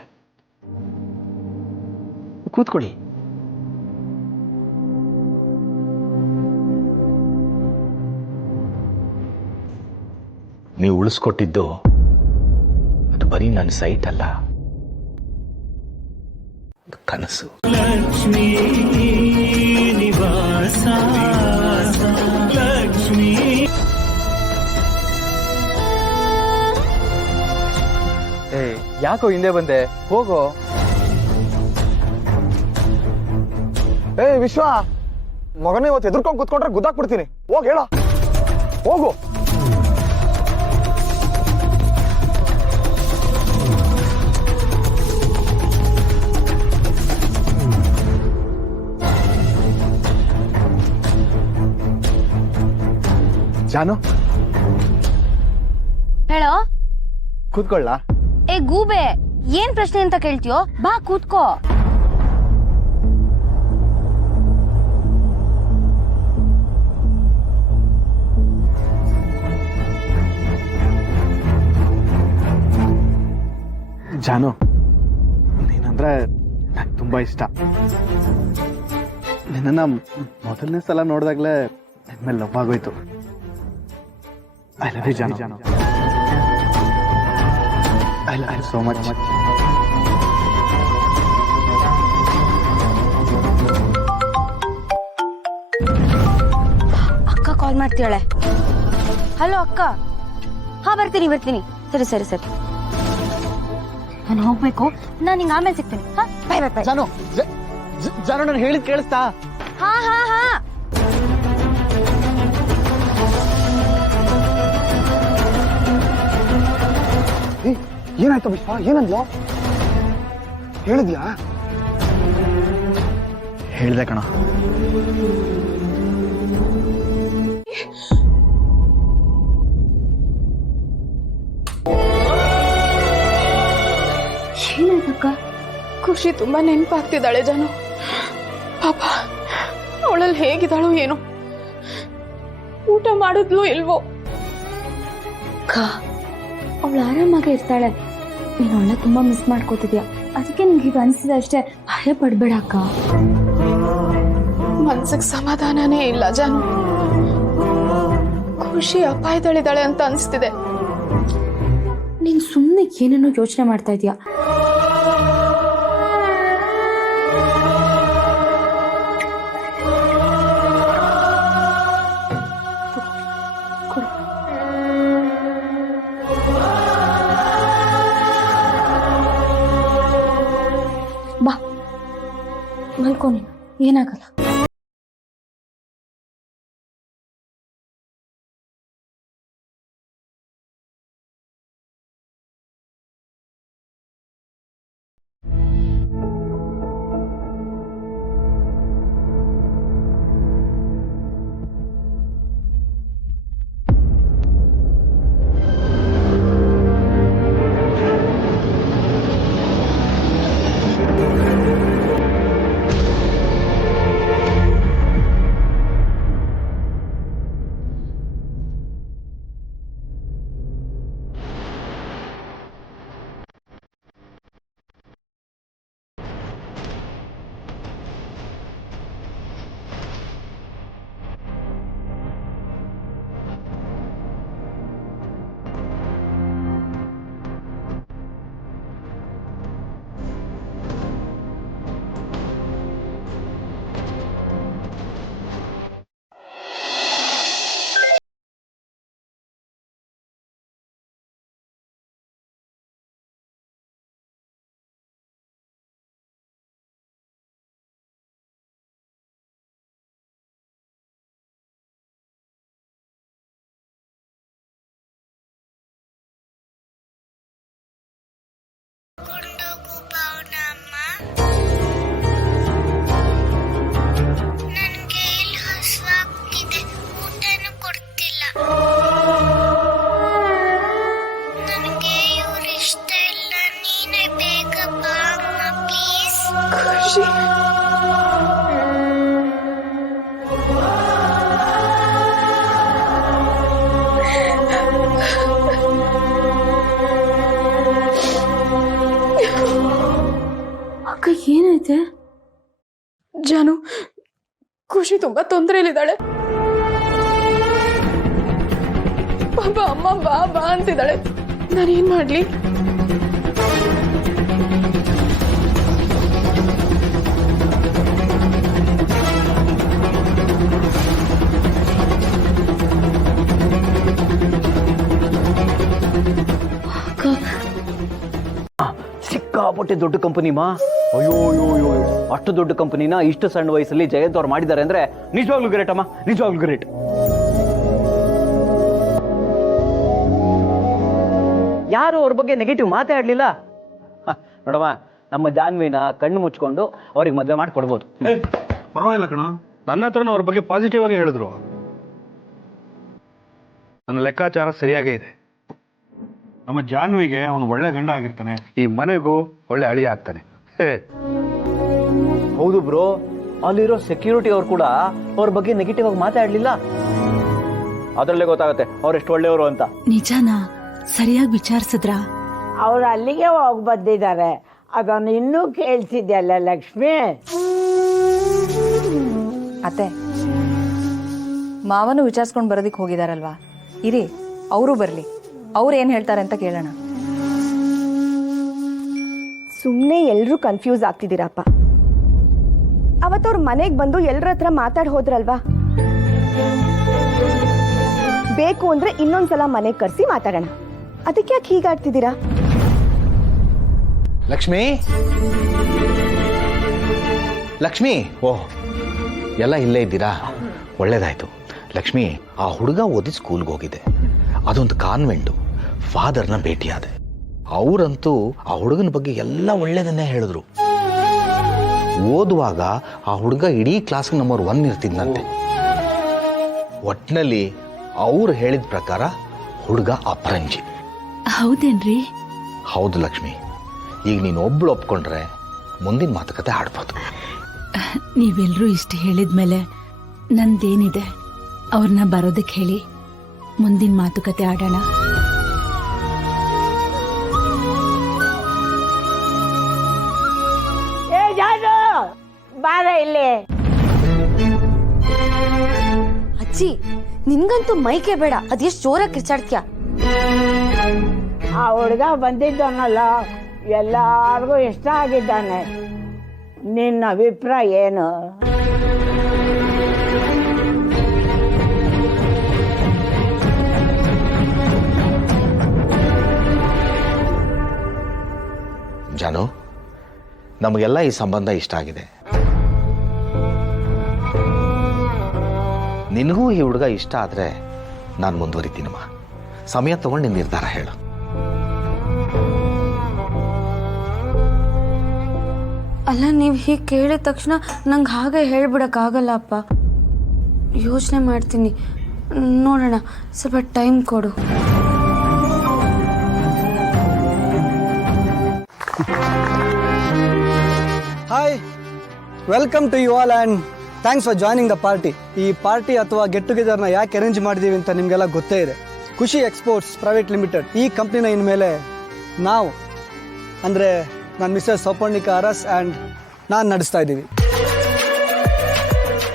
ಕೂತ್ಕೊಳ್ಳಿ. ನೀವು ಉಳಿಸ್ಕೊಟ್ಟಿದ್ದು ಅದು ಬರೀ ನನ್ನ ಸೈಟ್ ಅಲ್ಲ, ಅದು ಕನಸು. ಯಾಕೋ ಹಿಂದೆ ಬಂದೆ, ಹೋಗೋ. ವಿಶ್ವ, ಮಗನೇ ಇವತ್ತು ಎದುರ್ಕೊಂಡು ಕೂತ್ಕೊಂಡ್ರೆ ಗುದ್ದಾಕ್ಬಿಡ್ತೀನಿ. ಹೋಗ್ ಹೇಳ, ಹೋಗು. ಜಾನು, ಹೇಳೋ. ಕೂತ್ಕೊಳ್ಳ. ಏ ಗೂಬೆ, ಏನ್ ಪ್ರಶ್ನೆ ಅಂತ ಕೇಳ್ತೀಯೋ? ಬಾ ಕೂತ್ಕೋ. ಜಾನು, ನೀನಂದ್ರೆ ನಂಗೆ ತುಂಬಾ ಇಷ್ಟ. ನಿನ್ನ ಮೊದಲನೇ ಸಲ ನೋಡಿದಾಗ್ಲೇ ನನ್ನ ಮೇಲೆ ಲವ್ ಆಗೋಯ್ತು. ಐ ಲವ್ ಯು ಜಾನು. I love you so much. ಅಕ್ಕ ಕಾಲ್ ಮಾಡ್ತೀಳೆ. ಹಲೋ ಅಕ್ಕ. ಹಾ ಬರ್ತೀನಿ. ಸರಿ. ನಾನು ಹೋಗ್ಬೇಕು. ನಾನು ನಿಂಗೆ ಆಮೇಲೆ ಸಿಗ್ತೀನಿ. ಹಾ, ಬೈ. ಜಾನು, ನಾನು ಹೇಳಿದ್ ಕೇಳಿಸ್ತಾ? ಹಾ. ಏನಾಯ್ತು ವಿಶ್ವ? ಏನಂದ್ಲು? ಹೇಳಿದ್ಯಾ? ಹೇಳ್ದೆ ಕಣ. ಏನಾಯ್ತಕ್ಕ? ಖುಷಿ ತುಂಬಾ ನೆನಪಾಗ್ತಿದ್ದಾಳೆ ಜಾನು. ಪಾಪ ಅವಳಲ್ಲಿ ಹೇಗಿದ್ದಾಳೋ ಏನೋ, ಊಟ ಮಾಡಿದ್ಲು ಇಲ್ವೋ. ಅಕ್ಕ, ಅವಳು ಆರಾಮಾಗೆ ಇರ್ತಾಳೆ. ನೀನು ಅವಳ ತುಂಬಾ ಮಿಸ್ ಮಾಡ್ಕೋತಿದ್ಯಾ. ಅದಕ್ಕೆ ನಿಮ್ಗೆ ಈಗ ಅನ್ಸಿದೆ ಅಷ್ಟೇ. ಭಯ ಪಡ್ಬೇಡ ಅಕ್ಕ. ಮನ್ಸಿಗೆ ಸಮಾಧಾನನೇ ಇಲ್ಲ ಜಾನು. ಖುಷಿ ಅಪಾಯದಲ್ಲಿದ್ದಾಳೆ ಅಂತ ಅನಿಸ್ತಿದೆ. ನೀನ್ ಸುಮ್ಮನೆ ಏನೇನೋ ಯೋಚನೆ ಮಾಡ್ತಾ ಇದೀಯಾ. ಬಾ ಮಲ್ಕೋನಿ, ಏನಾಗಲ್ಲ. ಖುಷಿ ತುಂಬಾ ತೊಂದರೆಯಲ್ಲಿದ್ದಾಳೆ. ಪಾಪ ಅಮ್ಮ ಬಾ ಬಾ ಅಂತಿದ್ದಾಳೆ. ನಾನೇನ್ ಮಾಡ್ಲಿ? ಸಿಕ್ಕಾಪಟ್ಟೆ ದೊಡ್ಡ ಕಂಪನಿ ಮಾ. ಅಯ್ಯೋ ಅಷ್ಟು ದೊಡ್ಡ ಕಂಪನಿನ ಇಷ್ಟು ಸಣ್ಣ ವಯಸ್ಸಲ್ಲಿ ಜಯಂತ್ ಅವ್ರು ಮಾಡಿದ್ದಾರೆ ಅಂದ್ರೆ ನಿಜವಾಗ್ಲೂ ಗ್ರೇಟ್ ಅಮ್ಮ, ನಿಜವಾಗ್ಲೂ ಗ್ರೇಟ್. ಯಾರು ಅವ್ರ ಬಗ್ಗೆ ನೆಗೆಟಿವ್ ಮಾತಾಡ್ಲಿಲ್ಲ. ನೋಡಮ್ಮ, ನಮ್ಮ ಜಾನ್ವಿನ ಕಣ್ಣು ಮುಚ್ಕೊಂಡು ಅವ್ರಿಗೆ ಮದುವೆ ಮಾಡಿ ಕೊಡ್ಬೋದು. ಪರವಾಗಿಲ್ಲ ಕಣ, ನನ್ನ ಹತ್ರನೂ ಅವ್ರ ಬಗ್ಗೆ ಪಾಸಿಟಿವ್ ಆಗಿ ಹೇಳಿದ್ರು. ನನ್ನ ಲೆಕ್ಕಾಚಾರ ಸರಿಯಾಗೇ ಇದೆ. ನಮ್ಮ ಜಾನ್ವಿಗೆ ಅವನು ಒಳ್ಳೆ ಗಂಡ ಆಗಿರ್ತಾನೆ, ಈ ಮನೆಗೂ ಒಳ್ಳೆ ಅಳಿಯ ಆಗ್ತಾನೆ. ಹೌದು ಬ್ರೋ, ಅಲ್ಲಿರೋ ಸೆಕ್ಯೂರಿಟಿ ಅವ್ರು ಕೂಡ ಅವ್ರ ಬಗ್ಗೆ ನೆಗೆಟಿವ್ ಆಗಿ ಮಾತಾಡ್ಲಿಲ್ಲ. ಅದರಲ್ಲೇ ಗೊತ್ತಾಗುತ್ತೆ ಅವ್ರು ಎಷ್ಟು ಒಳ್ಳೆಯವರು ಅಂತ. ನಿಜನಾ? ಸರಿಯಾಗಿ ವಿಚಾರಿಸಿದ್ರ? ಅವ್ರು ಅಲ್ಲಿಗೆ ಹೋಗಿ ಬಂದಿದ್ದಾರೆ. ಅದನ್ನು ಇನ್ನೂ ಕೇಳ್ತಿದ್ಯಲ್ಲ ಲಕ್ಷ್ಮಿ. ಅತ್ತೆ, ಮಾವನು ವಿಚಾರಿಸ್ಕೊಂಡು ಬರೋದಕ್ಕೆ ಹೋಗಿದಾರಲ್ವಾ, ಇರಿ ಅವರು ಬರಲಿ, ಅವ್ರು ಏನು ಹೇಳ್ತಾರೆ ಅಂತ ಕೇಳೋಣ. ಸುಮ್ಮನೆ ಎಲ್ಲರೂ ಕನ್ಫ್ಯೂಸ್ ಆಗ್ತಿದ್ದೀರಪ್ಪ. ಅವತ್ತವ್ರ ಮನೆಗೆ ಬಂದು ಎಲ್ಲರ ಹತ್ರ ಮಾತಾಡಿ ಹೋದ್ರಲ್ವಾ, ಬೇಕು ಅಂದ್ರೆ ಇನ್ನೊಂದ್ಸಲ ಮನೆಗೆ ಕರೆಸಿ ಮಾತಾಡೋಣ. ಅದಕ್ಕೆ ಯಾಕೆ ಹೀಗಾಡ್ತಿದ್ದೀರಾ? ಲಕ್ಷ್ಮಿ, ಲಕ್ಷ್ಮಿ, ಓಹ್ ಎಲ್ಲ ಇಲ್ಲೇ ಇದ್ದೀರಾ? ಒಳ್ಳೇದಾಯ್ತು. ಲಕ್ಷ್ಮಿ, ಆ ಹುಡುಗ ಓದಿ ಸ್ಕೂಲ್ಗೆ ಹೋಗಿದೆ. ಅದೊಂದು ಕಾನ್ವೆಂಟು. ಫಾದರ್ನ ಭೇಟಿಯಾದೆ. ಅವರಂತೂ ಆ ಹುಡುಗನ ಬಗ್ಗೆ ಎಲ್ಲ ಒಳ್ಳೇದನ್ನೇ ಹೇಳಿದ್ರು. ಓದುವಾಗ ಆ ಹುಡುಗ ಇಡೀ ಕ್ಲಾಸ್ಗೆ ನಂಬರ್ 1 ಇರ್ತಿದ್ನಂತೆ. ಒಟ್ನಲ್ಲಿ ಅವ್ರು ಹೇಳಿದ ಪ್ರಕಾರ ಹುಡುಗ ಅಪರಂಜಿ. ಹೌದೇನ್ರಿ? ಹೌದು ಲಕ್ಷ್ಮಿ. ಈಗ ನೀನು ಒಬ್ಳು ಒಪ್ಕೊಂಡ್ರೆ ಮುಂದಿನ ಮಾತುಕತೆ ಆಡ್ಬೋದು. ನೀವೆಲ್ರೂ ಇಷ್ಟು ಹೇಳಿದ್ಮೇಲೆ ನಂದೇನಿದೆ, ಅವ್ರನ್ನ ಬರೋದಕ್ಕೆ ಹೇಳಿ ಮುಂದಿನ ಮಾತುಕತೆ ಆಡೋಣ. ಏ ಜಾನು, ಬಾರ ಇಲ್ಲಿ. ಅಜ್ಜಿ, ನಿನ್ಗಂತೂ ಮೈಕೆ ಬೇಡ, ಅದೆಷ್ಟು ಜೋರಾಗಿ ಕಿರ್ಚಾಡ್ತೀಯ. ಆ ಹುಡುಗ ಬಂದಿದ್ದಾನಲ್ಲ, ಎಲ್ಲಾರ್ಗೂ ಇಷ್ಟ ಆಗಿದ್ದಾನೆ. ನಿನ್ನ ಅಭಿಪ್ರಾಯ ಏನು? ಜಾನು, ನಮಗೆಲ್ಲ ಈ ಸಂಬಂಧ ಇಷ್ಟ ಆಗಿದೆ. ನಿನಗೂ ಈ ಹುಡುಗ ಇಷ್ಟ ಆದ್ರೆ ನಾನು ಮುಂದುವರಿತೀನಮ್ಮ. ಸಮಯ ತಗೊಂಡು ನಿನ್ನ ನಿರ್ಧಾರ ಹೇಳು. ಅಲ್ಲ, ನೀವು ಹೀಗೆ ಕೇಳಿದ ತಕ್ಷಣ ನಂಗೆ ಹಾಗೆ ಹೇಳ್ಬಿಡಕ್ಕಾಗಲ್ಲ ಅಪ್ಪ. ಯೋಚನೆ ಮಾಡ್ತೀನಿ, ನೋಡೋಣ, ಸ್ವಲ್ಪ ಟೈಮ್ ಕೊಡು. Hi, welcome to you all and thanks for joining the party. ಈ ಪಾರ್ಟಿ ಅಥವಾ ಗೆಟ್ ಟುಗೆದರ್ನ ಯಾಕೆ ಅರೇಂಜ್ ಮಾಡಿದ್ದೀವಿ ಅಂತ ನಿಮಗೆಲ್ಲ ಗೊತ್ತೇ ಇದೆ. ಖುಷಿ ಎಕ್ಸ್ಪೋರ್ಟ್ಸ್ ಪ್ರೈವೇಟ್ ಲಿಮಿಟೆಡ್ ಈ ಕಂಪ್ನಿನ ಇನ್ಮೇಲೆ ನಾವು ಅಂದರೆ ನಾನು ಮಿಸ್ಟರ್ ಸೌಪರ್ಣಿಕ ಅರಸ್ ಆ್ಯಂಡ್ ನಾನು ನಡೆಸ್ತಾ ಇದ್ದೀವಿ.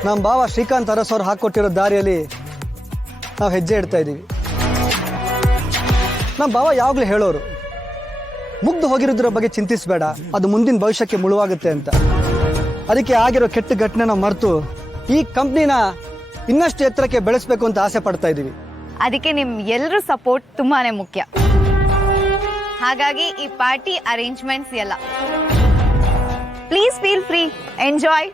ನಮ್ಮ ಭಾವ ಶ್ರೀಕಾಂತ್ ಅರಸ್ ಅವ್ರು ಹಾಕ್ಕೊಟ್ಟಿರೋ ದಾರಿಯಲ್ಲಿ ನಾವು ಹೆಜ್ಜೆ ಇಡ್ತಾ ಇದ್ದೀವಿ. ನಮ್ಮ ಭಾವ ಯಾವಾಗಲೂ ಹೇಳೋರು, ಮುಗ್ದು ಹೋಗಿರೋದ್ರ ಬಗ್ಗೆ ಚಿಂತಿಸಬೇಡ, ಅದು ಮುಂದಿನ ಭವಿಷ್ಯಕ್ಕೆ ಮುಳುವಾಗುತ್ತೆ ಅಂತ. ಅದಕ್ಕೆ ಆಗಿರೋ ಕೆಟ್ಟ ಘಟನೆನ ಮರೆತು ಈ ಕಂಪ್ನಿನ ಇನ್ನಷ್ಟು ಎತ್ತರಕ್ಕೆ ಬೆಳೆಸಬೇಕು ಅಂತ ಆಸೆ ಪಡ್ತಾ ಇದ್ದೀವಿ. ಅದಕ್ಕೆ ನಿಮ್ ಎಲ್ಲರೂ ಸಪೋರ್ಟ್ ತುಂಬಾನೇ ಮುಖ್ಯ. ಹಾಗಾಗಿ ಈ ಪಾರ್ಟಿ ಅರೇಂಜ್ಮೆಂಟ್ಸ್ ಎಲ್ಲ please feel free, enjoy.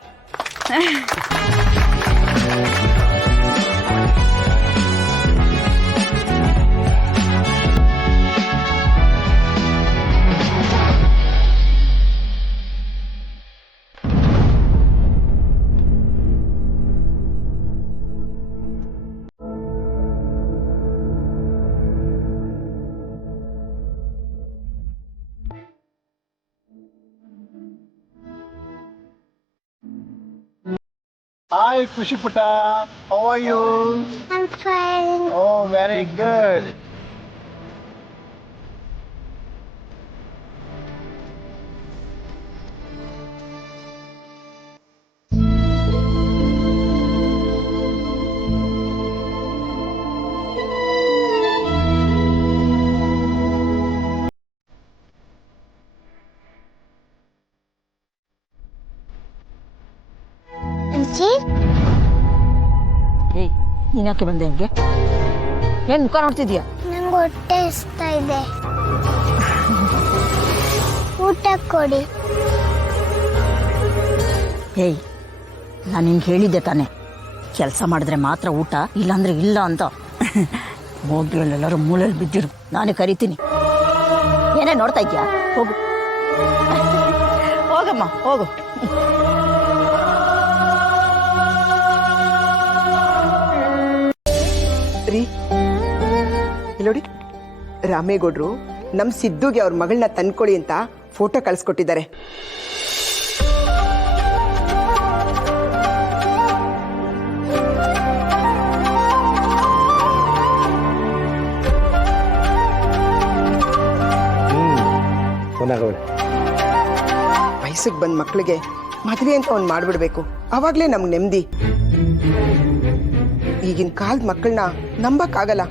Hi, Kushi Putta. How are you? I'm fine. Oh, very good. ಏಯ್ ನೀನ್ ಯಾಕೆ ಬಂದೆ ಹಂಗೆ? ಏನ್ ಮುಖ ನೋಡ್ತಿದ್ಯಾ? ನಂಗೆ ಹೊಟ್ಟೆ ಇಸ್ತಾ ಇದೆ, ಊಟ ಕೊಡಿ. ಏಯ್ ನಾನು ನಿನ್ಗೆ ಹೇಳಿದ್ದೆ ತಾನೆ, ಕೆಲಸ ಮಾಡಿದ್ರೆ ಮಾತ್ರ ಊಟ, ಇಲ್ಲಾಂದ್ರೆ ಇಲ್ಲ ಅಂತ. ಹೋಗಿಯಲ್ಲೆಲ್ಲರೂ ಮೂಲೆಯಲ್ಲಿ ಬಿದ್ದಿರು, ನಾನೇ ಕರಿತೀನಿ. ಏನೇ ನೋಡ್ತಾ ಇದ್ಯಾ? ಹೋಗು ಹೋಗಮ್ಮ ಹೋಗು. ರೀ ನೋಡಿ, ರಾಮೇಗೌಡ್ರು ನಮ್ ಸಿದ್ದುಗೆ ಅವ್ರ ಮಗಳನ್ನ ತಂದ್ಕೊಳ್ಳಿ ಅಂತ ಫೋಟೋ ಕಳ್ಸಿಕೊಟ್ಟಿದ್ದಾರೆ. ವಯಸ್ಸಿಗೆ ಬಂದ ಮಕ್ಳಿಗೆ ಮದುವೆ ಅಂತ ಒಂದ್ ಮಾಡ್ಬಿಡ್ಬೇಕು, ಅವಾಗ್ಲೇ ನಮ್ಗೆ ನೆಮ್ಮದಿ. ಈಗಿನ ಕಾಲದ ಮಕ್ಕಳನ್ನ ನಂಬಕ್ಕಾಗಲ್ಲ.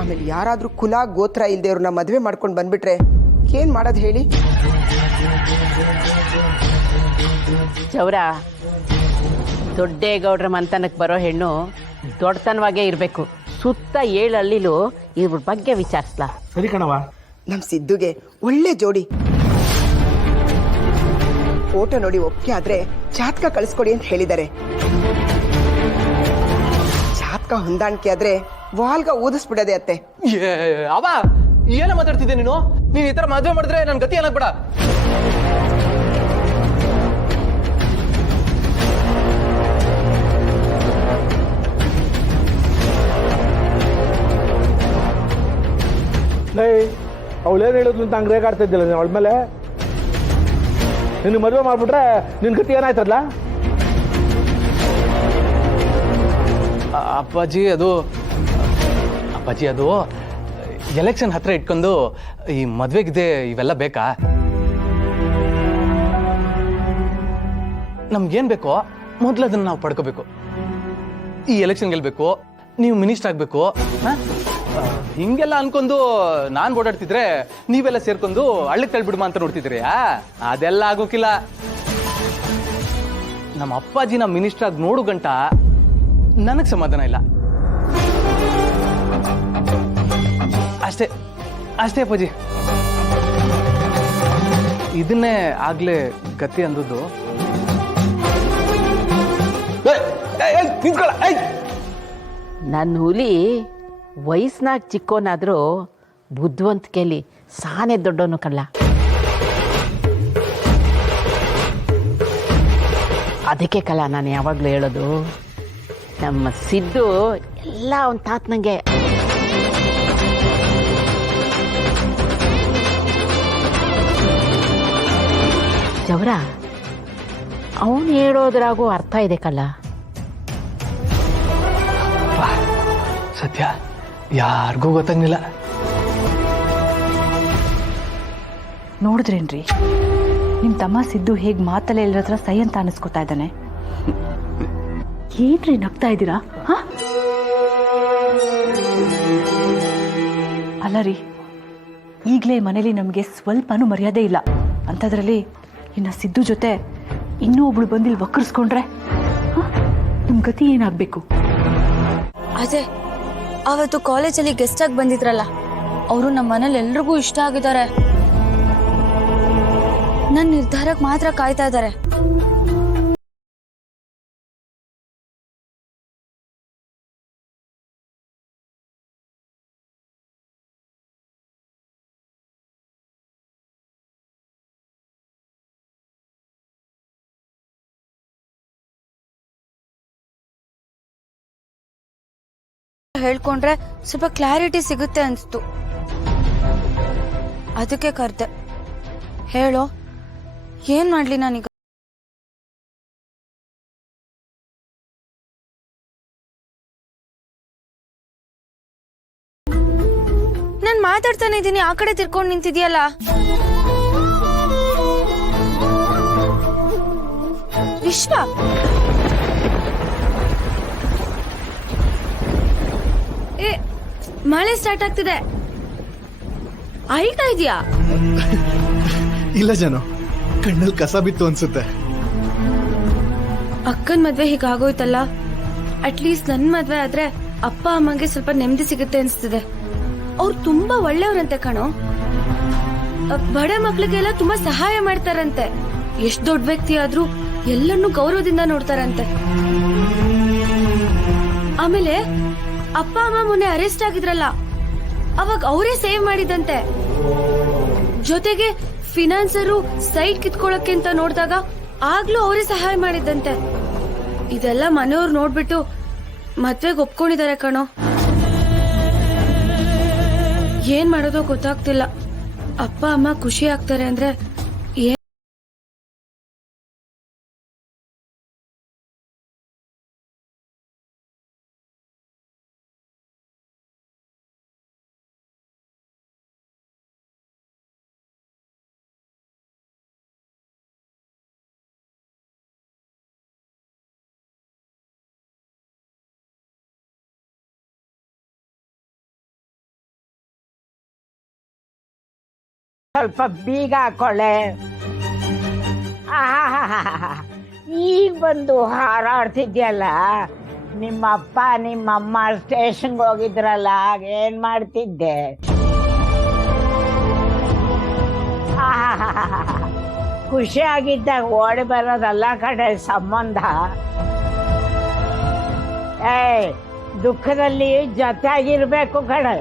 ಆಮೇಲೆ ಯಾರಾದ್ರೂ ಕುಲ ಗೋತ್ರ ಇಲ್ದೇವ್ರನ್ನ ಮದುವೆ ಮಾಡ್ಕೊಂಡು ಬಂದ್ಬಿಟ್ರೆ ಏನ್ ಮಾಡೋದು ಹೇಳಿ? ಚೌರ, ದೊಡ್ಡೇಗೌಡ್ರ ಮಂತನಕ್ಕೆ ಬರೋ ಹೆಣ್ಣು ದೊಡ್ಡತನವಾಗೇ ಇರಬೇಕು. ಸುತ್ತ 7 ಹಳ್ಳಿಲೂ ಇವ್ರ ಬಗ್ಗೆ ವಿಚಾರಿಸ್ಲಾ? ಸರಿ ಕಣವ. ನಮ್ ಸಿದ್ದುಗೆ ಒಳ್ಳೆ ಜೋಡಿ. ಫೋಟೋ ನೋಡಿ ಒಪ್ಪಿಗೆ ಆದ್ರೆ ಜಾತಕ ಕಳಿಸ್ಕೊಡಿ ಅಂತ ಹೇಳಿದ್ದಾರೆ. ಜಾತಕ ಹೊಂದಾಣಿಕೆ ಆದ್ರೆ ವಾಲ್ಗ ಊದಿಸ್ಬಿಡದೆ ಅತ್ತೆ. ಅವ ಏನ ಮಾತಾಡ್ತಿದ್ದೆ ನೀನು? ನೀನ್ ಈ ತರ ಮದುವೆ ಮಾಡಿದ್ರೆ ನನ್ ಗತಿ ಏನಾಗ್ಬೇಡ. ಅವಳೇನು ಹೇಳಿದ್ಲು ಅಂತ ಹಂಗೆ ರೇಗಾಡ್ತಾ ಇದ್ದಿಲ್ಲ ನೀವು ಅವಳ ಮೇಲೆ? ನಿನ್ನ ಮದುವೆ ಮಾಡ್ಬಿಟ್ರೆ ನಿನ್ನ ಗತಿ ಏನಾಯ್ತಲ್ಲ? ಅಪ್ಪಾಜಿ ಅದು ಎಲೆಕ್ಷನ್ ಹತ್ರ ಇಟ್ಕೊಂಡು ಈ ಮದ್ವೆಗಿದೆ ಇವೆಲ್ಲ ಬೇಕಾ? ನಮ್ಗೇನ್ ಬೇಕೋ ಮೊದ್ಲು ಅದನ್ನ ನಾವು ಪಡ್ಕೋಬೇಕು. ಈ ಎಲೆಕ್ಷನ್ ಗೆಲ್ಬೇಕು, ನೀವು ಮಿನಿಸ್ಟರ್ ಆಗ್ಬೇಕು, ಹಿಂಗೆಲ್ಲ ಅನ್ಕೊಂಡು ನಾನ್ ಓಡಾಡ್ತಿದ್ರೆ ನೀವೆಲ್ಲ ಸೇರ್ಕೊಂಡು ಹಳ್ಳಿಗೆ ತಳ್ಬಿಡ್ಮ ಅಂತ ನೋಡ್ತಿದ್ರಿ. ಅದೆಲ್ಲ ಆಗೋಕಿಲ್ಲ. ನಮ್ಮ ಅಪ್ಪಾಜಿನ ಮಿನಿಸ್ಟರ್ ಆಗಿ ನೋಡು ಗಂಟ ನನಗ್ ಸಮಾಧಾನ ಇಲ್ಲ. ಅಷ್ಟೇ ಅಷ್ಟೇ ಅಪ್ಪಾಜಿ. ಇದನ್ನೇ ಆಗ್ಲೇ ಗತಿ ಅಂದದ್ದು. ನನ್ನ ಹುಲಿ ವಯಸ್ಸಿನಾಗ ಚಿಕ್ಕೋನಾದ್ರೂ ಬುದ್ಧಿವಂತಿಕೆಯಲ್ಲಿ ಸಾನೆ ದೊಡ್ಡವನು ಕಳ್ಳ. ಅದಕ್ಕೆ ಕಲ ನಾನು ಯಾವಾಗಲೂ ಹೇಳೋದು, ನಮ್ಮ ಸಿದ್ದು ಎಲ್ಲ ಅವನ ತಾತನಂಗೆ. ಜವರ, ಅವನು ಹೇಳೋದ್ರಾಗೂ ಅರ್ಥ ಇದೆ ಕಲ್ಲ. ಸತ್ಯ ಯಾರಿಗೂ ಗೊತ್ತಾಗ್ಲಿಲ್ಲ. ನೋಡಿದ್ರೇನ್ರಿ ನಿಮ್ ತಮ್ಮ ಸಿದ್ದು ಹೇಗ್ ಮಾತಲ್ಲೇ ಎಲ್ಲರ ಹತ್ರ ಸೈ ಅಂತ ಅನಿಸ್ಕೊತಾ ಇದ್ದಾನೆ. ಏನ್ರಿ ನಗ್ತಾ ಇದ್ದೀರಾ? ಅಲ್ಲ ರೀ, ಈಗ್ಲೇ ಮನೇಲಿ ನಮ್ಗೆ ಸ್ವಲ್ಪನೂ ಮರ್ಯಾದೆ ಇಲ್ಲ ಅಂತದ್ರಲ್ಲಿ ಇನ್ನ ಸಿದ್ದು ಜೊತೆ ಇನ್ನೂ ಒಬ್ಳು ಬಂದಿಲ್ ವಕ್ರಿಸ್ಕೊಂಡ್ರೆ ನಮ್ ಗತಿ ಏನಾಗ್ಬೇಕು? ಅದೇ ಅವತ್ತು ಕಾಲೇಜಲ್ಲಿ ಗೆಸ್ಟ್ ಆಗಿ ಬಂದಿದ್ರಲ್ಲ, ಅವರು ನಮ್ಮ ಮನೇಲಿ ಎಲ್ರಿಗೂ ಇಷ್ಟ ಆಗಿದ್ದಾರೆ. ನನ್ನ ನಿರ್ಧಾರಕ್ಕೆ ಮಾತ್ರ ಕಾಯ್ತಾ ಇದ್ದಾರೆ. ಹೇಳ್ಕೊಂಡ್ರೆ ಸ್ವಲ್ಪ ಕ್ಲಾರಿಟಿ ಸಿಗುತ್ತೆ ಅನ್ಸ್ತು, ಅದಕ್ಕೆ ಕರ್ದೆ. ಹೇಳೋ, ಏನ್ ಮಾಡ್ಲಿ ನಾನೀಗ? ನಾನ್ ಮಾತಾಡ್ತಾನೆ ಇದ್ದೀನಿ, ಆ ಕಡೆ ತಿರ್ಕೊಂಡು ನಿಂತಿದ್ಯಲ್ಲ. ವಿಶ್ವ, ಮಳೆ ಸ್ಟಾರ್ಟ್ ಆಗ್ತಿದೆ, ಅಳ್ತಾ ಇದೆಯಾ? ಇಲ್ಲ ಜನ, ಕಣ್ಣಲ್ಲಿ ಕಸ ಬಿತ್ತು ಅನ್ಸುತ್ತೆ. ಅಕ್ಕನ್ ಮದ್ವೆ ಹೀಗಾಗೋಯ್ತಲ್ಲ, ಅಟ್ಲೀಸ್ಟ್ ನನ್ ಮದ್ವೆ ಆದ್ರೆ ಅಪ್ಪ ಅಮ್ಮಂಗೆ ಸ್ವಲ್ಪ ನೆಮ್ಮದಿ ಸಿಗುತ್ತೆ ಅನ್ಸ್ತಿದೆ. ಅವ್ರು ತುಂಬಾ ಒಳ್ಳೆಯವ್ರಂತೆ ಕಣೋ. ಬಡ ಮಕ್ಳಿಗೆಲ್ಲ ತುಂಬಾ ಸಹಾಯ ಮಾಡ್ತಾರಂತೆ. ಎಷ್ಟ್ ದೊಡ್ಡ ವ್ಯಕ್ತಿ ಆದ್ರೂ ಎಲ್ಲರನ್ನೂ ಗೌರವದಿಂದ ನೋಡ್ತಾರಂತೆ. ಆಮೇಲೆ ಅಪ್ಪ ಅಮ್ಮ ಮೊನ್ನೆ ಅರೆಸ್ಟ್ ಆಗಿದ್ರಲ್ಲ, ಅವಾಗ ಅವರೇ ಸೇವ್ ಮಾಡಿದಂತೆ. ಜೊತೆಗೆ ಫಿನಾನ್ಸರು ಸೈಟ್ ಕಿತ್ಕೊಳ್ಳಕ್ಕೆ ಅಂತ ನೋಡಿದಾಗ ಆಗ್ಲೂ ಅವರೇ ಸಹಾಯ ಮಾಡಿದ್ದಂತೆ. ಇದೆಲ್ಲ ಮನೆಯವ್ರು ನೋಡ್ಬಿಟ್ಟು ಮದ್ವೆಗೆ ಒಪ್ಕೊಂಡಿದ್ದಾರೆ ಕಣೋ. ಏನ್ ಮಾಡೋದೋ ಗೊತ್ತಾಗ್ತಿಲ್ಲ. ಅಪ್ಪ ಅಮ್ಮ ಖುಷಿ ಆಗ್ತಾರೆ ಅಂದ್ರೆ ಸ್ವಲ್ಪ ಬೀಗ ಹಾಕೊಳ್ಳೆ. ಈಗ ಬಂದು ಹಾರಾಡ್ತಿದ್ಯಲ್ಲ. ನಿಮ್ಮಪ್ಪ ನಿಮ್ಮಮ್ಮ ಸ್ಟೇಷನ್ಗೆ ಹೋಗಿದ್ರಲ್ಲ, ಏನ್ ಮಾಡ್ತಿದ್ದೆ? ಖುಷಿಯಾಗಿದ್ದಾಗ ಓಡಿ ಬರೋದಲ್ಲ ಕಡೆ ಸಂಬಂಧ. ದುಃಖದಲ್ಲಿ ಜೊತೆಯಾಗಿರ್ಬೇಕು ಕಡೆ.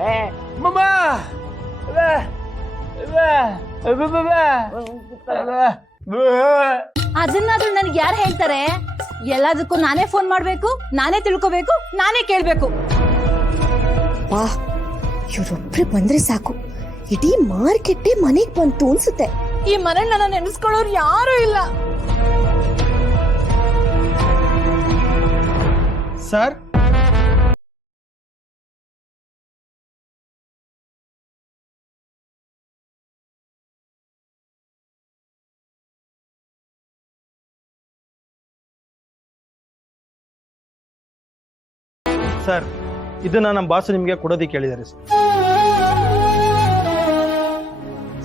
ಅದನ್ನಾದ್ರೂ ನನ್ಗೆ ಯಾರು ಹೇಳ್ತಾರೆ? ಎಲ್ಲದಕ್ಕೂ ನಾನೇ ಫೋನ್ ಮಾಡ್ಬೇಕು, ನಾನೇ ತಿಳ್ಕೋಬೇಕು, ನಾನೇ ಕೇಳ್ಬೇಕು. ವಾ, ಇವ್ರೊಬ್ರು ಬಂದ್ರೆ ಸಾಕು, ಇಡೀ ಮಾರ್ಕೆಟ್ಟೇ ಮನೆಗ್ ಬಂತು ಅನ್ಸುತ್ತೆ. ಈ ಮನೆ ನನ್ನ ನೆನೆಸ್ಕೊಳ್ಳೋರು ಯಾರು ಇಲ್ಲ. ಸರ್, ಸರ್, ಇದನ್ನ ನಮ್ಮ ಬಾಸು ನಿಮಗೆ ಕೊಡೋದಕ್ಕೆ ಹೇಳಿದ್ದಾರೆ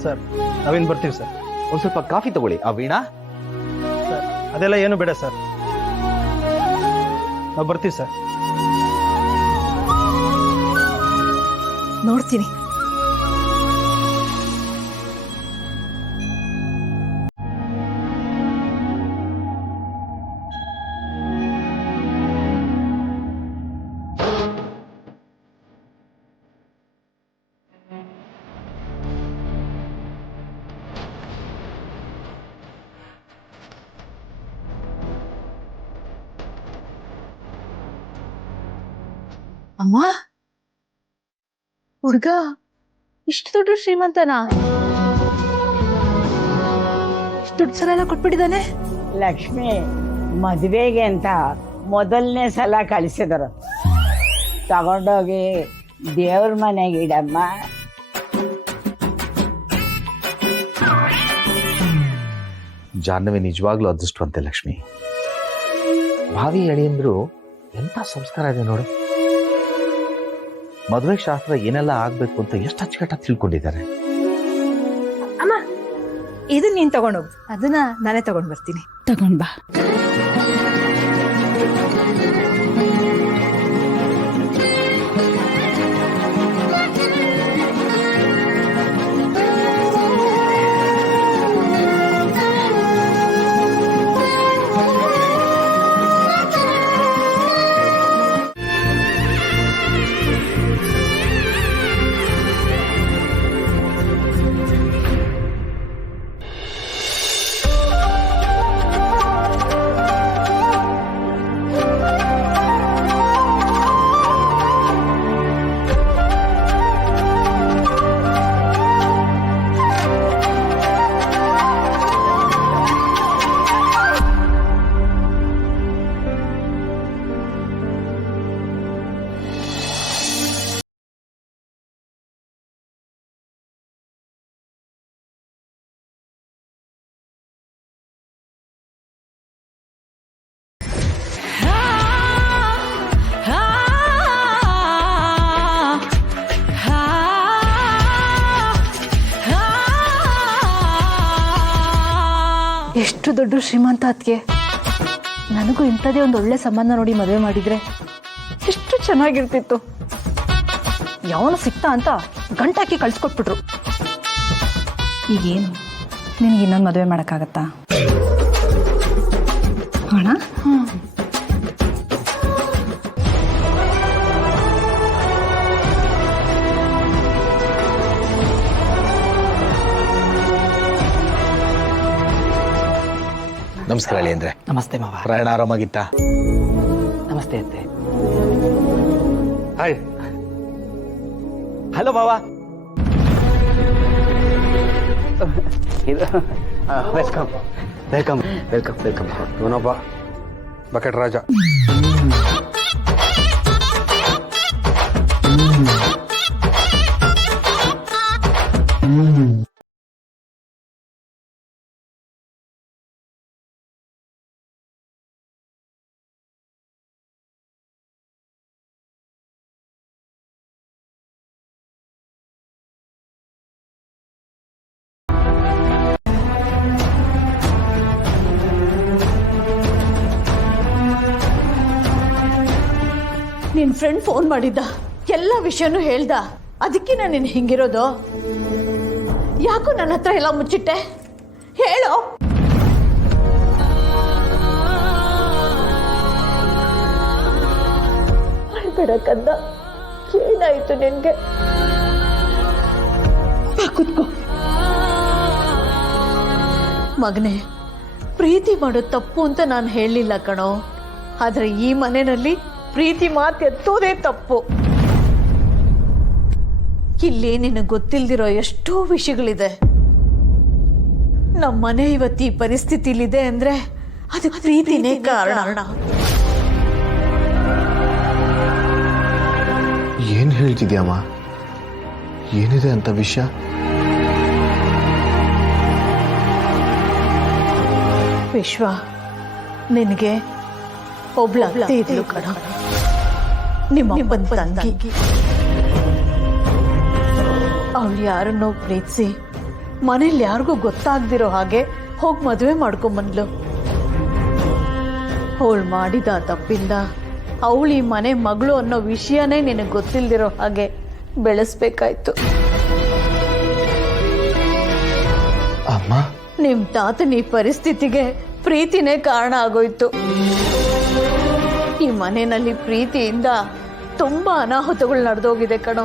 ಸರ್. ನಾವೇನು ಬರ್ತೀವಿ ಸರ್. ಒಂದ್ ಸ್ವಲ್ಪ ಕಾಫಿ ತಗೊಳ್ಳಿ. ಆ ವೀಣಾ, ಸರ್ ಅದೆಲ್ಲ ಏನು ಬೇಡ ಸರ್, ನಾವು ಬರ್ತೀವಿ ಸರ್. ನೋಡ್ತೀನಿ. ಅಮ್ಮ, ಹುಡ್ಗ ಇಷ್ಟು ದೊಡ್ಡ ಶ್ರೀಮಂತನಾ? ಇಷ್ಟು ದುಡ್ಡು ಸಲ ಎಲ್ಲ ಕೊಟ್ಬಿಟ್ಟಿದ್ದಾನೆ. ಲಕ್ಷ್ಮಿ ಮದುವೆಗೆ ಅಂತ ಮೊದಲನೇ ಸಲ ಕಳಿಸಿದರು. ತಗೊಂಡೋಗಿ ದೇವ್ರ ಮನೆಗೆ ಇಡಮ್ಮ. ಜಾಹ್ನವಿ ನಿಜವಾಗ್ಲೂ ಅದೃಷ್ಟವಂತೆ ಲಕ್ಷ್ಮಿ. ಭಾವಿ ಅಳಿಯಂದ್ರು ಎಂತ ಸಂಸ್ಕಾರ ಇದೆ ನೋಡು. ಮದುವೆ ಶಾಸ್ತ್ರ ಏನೆಲ್ಲ ಆಗ್ಬೇಕು ಅಂತ ಎಷ್ಟು ಅಚ್ಚುಕಟ್ಟಾಗಿ ತಿಳ್ಕೊಂಡಿದ್ದಾರೆ. ಅಮ್ಮ, ಇದನ್ನ ನೀನ್ ತಗೊಂಡೋಗು, ಅದನ್ನ ನಾನೇ ತಗೊಂಡ್ ಬರ್ತೀನಿ. ತಗೊಂಡ್ ಬಾ. ಎಷ್ಟು ದೊಡ್ಡ ಶ್ರೀಮಂತ ಅದ್ಕೆ ನನ್ನ ನನಗೂ ಇಂಥದೇ ಒಂದು ಒಳ್ಳೆ ಸಂಬಂಧ ನೋಡಿ ಮದುವೆ ಮಾಡಿದ್ರೆ ಎಷ್ಟು ಚೆನ್ನಾಗಿರ್ತಿತ್ತು. ಯಾವನು ಸಿಕ್ತಾ ಅಂತ ಗಂಟಾಕಿ ಕಳ್ಸ್ಕೊಟ್ಬಿಟ್ರು. ಈಗೇನು ನಿನಗೆ ಇನ್ನೊಂದು ಮದುವೆ ಮಾಡೋಕ್ಕಾಗತ್ತಾ ಅಣ್ಣ? ನಮಸ್ಕಾರ ಹೇಳಿ ಅಂದ್ರೆ. ನಮಸ್ತೆ ಮಾವ. ಪ್ರಯಾಣ ಆರಾಮಾಗಿತ್ತಾ? ನಮಸ್ತೆ ಅತ್ತೆ. ಹಾಯ್. ಹಲೋ ಮಾವ. Welcome welcome welcome welcome. ಇವನೊಬ್ಬ ಬಕೆಟ್ ರಾಜ. ನಿನ್ ಫ್ರೆಂಡ್ ಫೋನ್ ಮಾಡಿದ್ದ, ಎಲ್ಲ ವಿಷಯನೂ ಹೇಳ್ದ. ಅದಕ್ಕೆ ನಾನು ನಿನ್ ಹಿಂಗಿರೋದು. ಯಾಕೋ ನನ್ನ ಹತ್ರ ಎಲ್ಲ ಮುಚ್ಚಿಟ್ಟೆ? ಹೇಳೋ. ಅಳ್ಬೇಡ ಕಂದ, ಏನಾಯ್ತು ನಿನ್ಗೆ? ಕೂತ್ಕೋ. ಮಗನೇ, ಪ್ರೀತಿ ಮಾಡೋದು ತಪ್ಪು ಅಂತ ನಾನು ಹೇಳಲಿಲ್ಲ ಕಣೋ. ಆದ್ರೆ ಈ ಮನೆಯಲ್ಲಿ ಪ್ರೀತಿ ಮಾತು ಎತ್ತೋದೇ ತಪ್ಪು. ಇಲ್ಲಿ ನಿನಗೆ ಗೊತ್ತಿಲ್ದಿರೋ ಎಷ್ಟೋ ವಿಷಯಗಳಿದೆ. ನಮ್ಮ ಮನೆ ಇವತ್ತು ಈ ಪರಿಸ್ಥಿತಿಲಿದೆ ಅಂದ್ರೆ ಅದು ಪ್ರೀತಿನೇ ಕಾರಣ. ಏನ್ ಹೇಳ್ತಿದ್ಯಮ್ಮ? ಏನಿದೆ ಅಂತ ವಿಷಯ? ವಿಶ್ವ, ನಿನಗೆ ಒಬ್ಳ ಅತ್ತೆ ಇದ್ಲು ಕಣ, ನಿಮ್ಮ ಅಪ್ಪನ ತಂಗಿ. ಅವಳು ಯಾರನ್ನೋ ಪ್ರೀತಿಸಿ ಮನೇಲಿ ಯಾರಿಗೂ ಗೊತ್ತಾಗ್ದಿರೋ ಹಾಗೆ ಹೋಗಿ ಮದುವೆ ಮಾಡ್ಕೊಂಬಂದ್ಲು. ಅವಳು ಮಾಡಿದ ತಪ್ಪಿಂದ ಅವಳು ಈ ಮನೆ ಮಗಳು ಅನ್ನೋ ವಿಷಯನೇ ನಿನಗೆ ಗೊತ್ತಿಲ್ದಿರೋ ಹಾಗೆ ಬೆಳೆಸ್ಬೇಕಾಯ್ತು. ಅಮ್ಮ, ನಿಮ್ ತಾತನ ಈ ಪರಿಸ್ಥಿತಿಗೆ ಪ್ರೀತಿನೇ ಕಾರಣ ಆಗೋಯ್ತು. ಈ ಮನೆಯಲ್ಲಿ ಪ್ರೀತಿಯಿಂದ ತುಂಬಾ ಅನಾಹುತಗಳು ನಡೆದೋಗಿದೆ ಕಣೋ.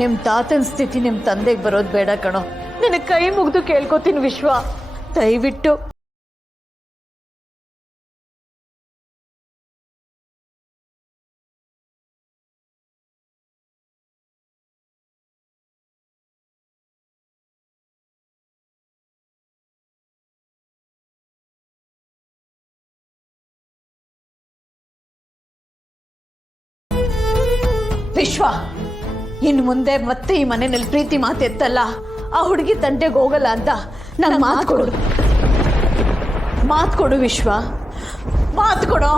ನಿಮ್ ತಾತನ ಸ್ಥಿತಿ ನಿಮ್ ತಂದೆಗೆ ಬರೋದು ಬೇಡ ಕಣೋ. ನಿನಗೆ ಕೈ ಮುಗ್ದು ಕೇಳ್ಕೊತೀನಿ ವಿಶ್ವ, ದಯವಿಟ್ಟು ವಿಶ್ವ, ಇನ್ನು ಮುಂದೆ ಮತ್ತೆ ಈ ಮನೆಯಲ್ಲಿ ಪ್ರೀತಿ ಮಾತು ಎತ್ತಲ್ಲ, ಆ ಹುಡುಗಿ ತಂಟೆಗೆ ಹೋಗಲ್ಲ ಅಂತ ನಂಗೆ ಮಾತು ಕೊಡು. ಮಾತು ಕೊಡು ವಿಶ್ವ, ಮಾತು ಕೊಡೋ.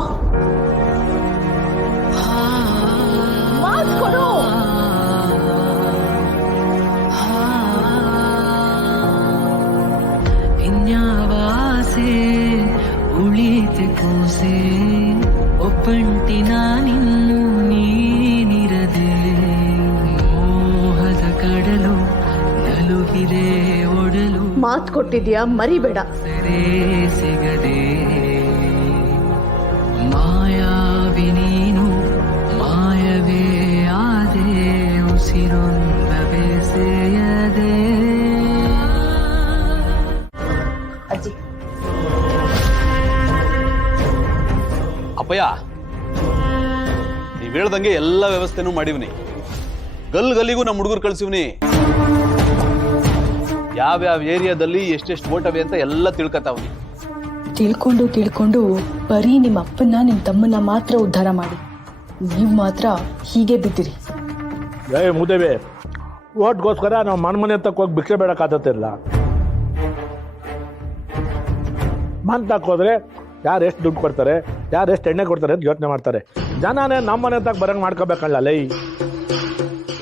ಮಾತು ಕೊಡು. ಇನ್ಯಾವಾಸೆ ಉಳಿತೆ ಕೂಸೆ ಒಬ್ಬಂಟಿ ನಾನಿನ್ನು ನೀನಿರದೆ ಮೋಹದ ಕಡಲು ನಲುಗಿದೆ ಒಡಲು. ಮಾತು ಕೊಟ್ಟಿದ್ಯಾ, ಮರಿಬೇಡ. ಸರೇ ಸಿಗದೆ ಮಾಯಾವಿ ನೀನು, ಮಾಯವೇ ಆದೆ ಉಸಿರೊಂದವೇ ಸೇಯದೆ. ಅಜ್ಜಿ, ಅಪ್ಪಯ್ಯ, ನೀವ್ ಹೇಳ್ದಂಗೆ ಎಲ್ಲ ವ್ಯವಸ್ಥೆನೂ ಮಾಡಿವ್ನಿ. ಗಲ್ಲಿಗೂ ನಮ್ಮ ಹುಡುಗರು ಕಳ್ಸಿವ್ನಿ. ಯಾವ್ಯಾವ ಏರಿಯಾದಲ್ಲಿ ಎಷ್ಟೆಷ್ಟು ಓಟವೆ ಅಂತ ಎಲ್ಲ ತಿಳ್ಕತಾವ್ನಿ. ತಿಳ್ಕೊಂಡು ಬರೀ ನಿಮ್ಮ ಅಪ್ಪನ್ನ ನಿಮ್ಮ ತಮ್ಮನ್ನ ಮಾತ್ರ ಉದ್ಧಾರ ಮಾಡಿ, ನೀವು ಮಾತ್ರ ಹೀಗೆ ಬಿದ್ದಿರಿ. ಮುದೇವೆ, ಓಟ್ಗೋಸ್ಕರ ನಾವು ಮನೆ ತಕ್ಕ ಹೋಗಿ ಭಿಕ್ಷೆ ಬೇಡಕ್ಕಾಗತ್ತಿಲ್ಲ. ಮನ್ ತಕ್ಕೋದ್ರೆ ಯಾರು ಎಷ್ಟು ದುಡ್ಡು ಕೊಡ್ತಾರೆ, ಯಾರು ಎಷ್ಟು ಎಣ್ಣೆ ಕೊಡ್ತಾರೆ ಅಂತ ಯೋಚನೆ ಮಾಡ್ತಾರೆ. ಜನನೇ ನಮ್ಮ ಮನೆ ತಕ್ಕ ಬರಂಗ್ ಮಾಡ್ಕೋಬೇಕಲ್ಲ ಲೈ.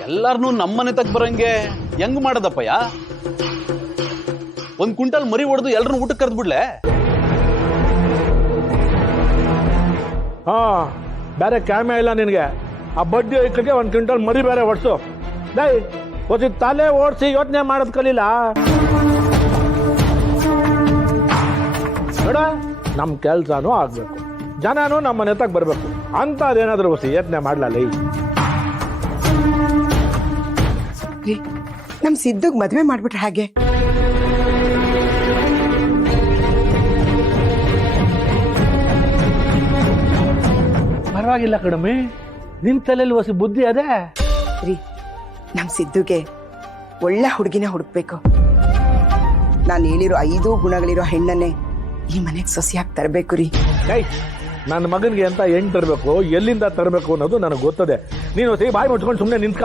ಎಲ್ಲಾರನು ನಮ್ಮನೆ ತಕ್ ಬರಂಗೆ ಹೆಂಗ್ ಮಾಡದಪ್ಪಯ್ಯ? ಒಂದ್ ಕ್ವಿಂಟಲ್ ಮರಿ ಹೊಡೆದು ಎಲ್ಲರನ್ನು ಊಟಕ್ಕೆ ಕರೆದ್ಬಿಡ್ಲೆ? ಹಾ ಬೇರೆ ಕ್ಯಾಮೆ ಇಲ್ಲ ನಿನಗೆ. ಆ ಬಡ್ಡಿ ಐಕ್ಳಿಗೆ 1 ಕ್ವಿಂಟಲ್ ಮರಿ ಬೇರೆ ಹೊಡ್ಸು. ಡೈ ಒಸಿ ತಲೆ ಓಡಿಸಿ ಯೋಚನೆ ಮಾಡೋದು ಕಲಿಲ್ಲ ನೋಡ. ನಮ್ಮ ಕೆಲ್ಸನೂ ಆಗ್ಬೇಕು, ಜನನೂ ನಮ್ಮ ಮನೆ ತಗ ಬರ್ಬೇಕು ಅಂತ ಅದೇನಾದ್ರೂ ಹೊಸಿ ಯತ್ನೆ ಮಾಡ್ಲಲ್ಲ. ರೀ ನಮ್ ಸಿದ್ದುಗ್ ಮದ್ವೆ ಮಾಡ್ಬಿಟ್ರೆ ಹಾಗೆ. ಪರವಾಗಿಲ್ಲ ಕಡಿಮೆ, ನಿನ್ ತಲೆಯಲ್ಲಿ ಹೊಸಿ ಬುದ್ಧಿ ಅದೇ. ರೀ ನಮ್ ಸಿದ್ದುಗೆ ಒಳ್ಳೆ ಹುಡುಗಿನ ಹುಡುಕ್ಬೇಕು. ನಾನು ಹೇಳಿರೋ 5 ಗುಣಗಳಿರೋ ಹೆಣ್ಣನ್ನೇ ಈ ಮನೆಗೆ ಸೊಸೆಯಾಗಿ ತರಬೇಕು ರೀ. ನನ್ನ ಮಗನಿಗೆ ಅಂತ ಹೆಣ್ಣು ತರಬೇಕು, ಎಲ್ಲಿಂದ ತರಬೇಕು ಅನ್ನೋದು ನನಗೆ ಗೊತ್ತದೆ. ನೀನು ಹೊಸಿ ಬಾಯಿ ಮುಚ್ಕೊಂಡು ಸುಮ್ಮನೆ ನಿಂತ್ಕ.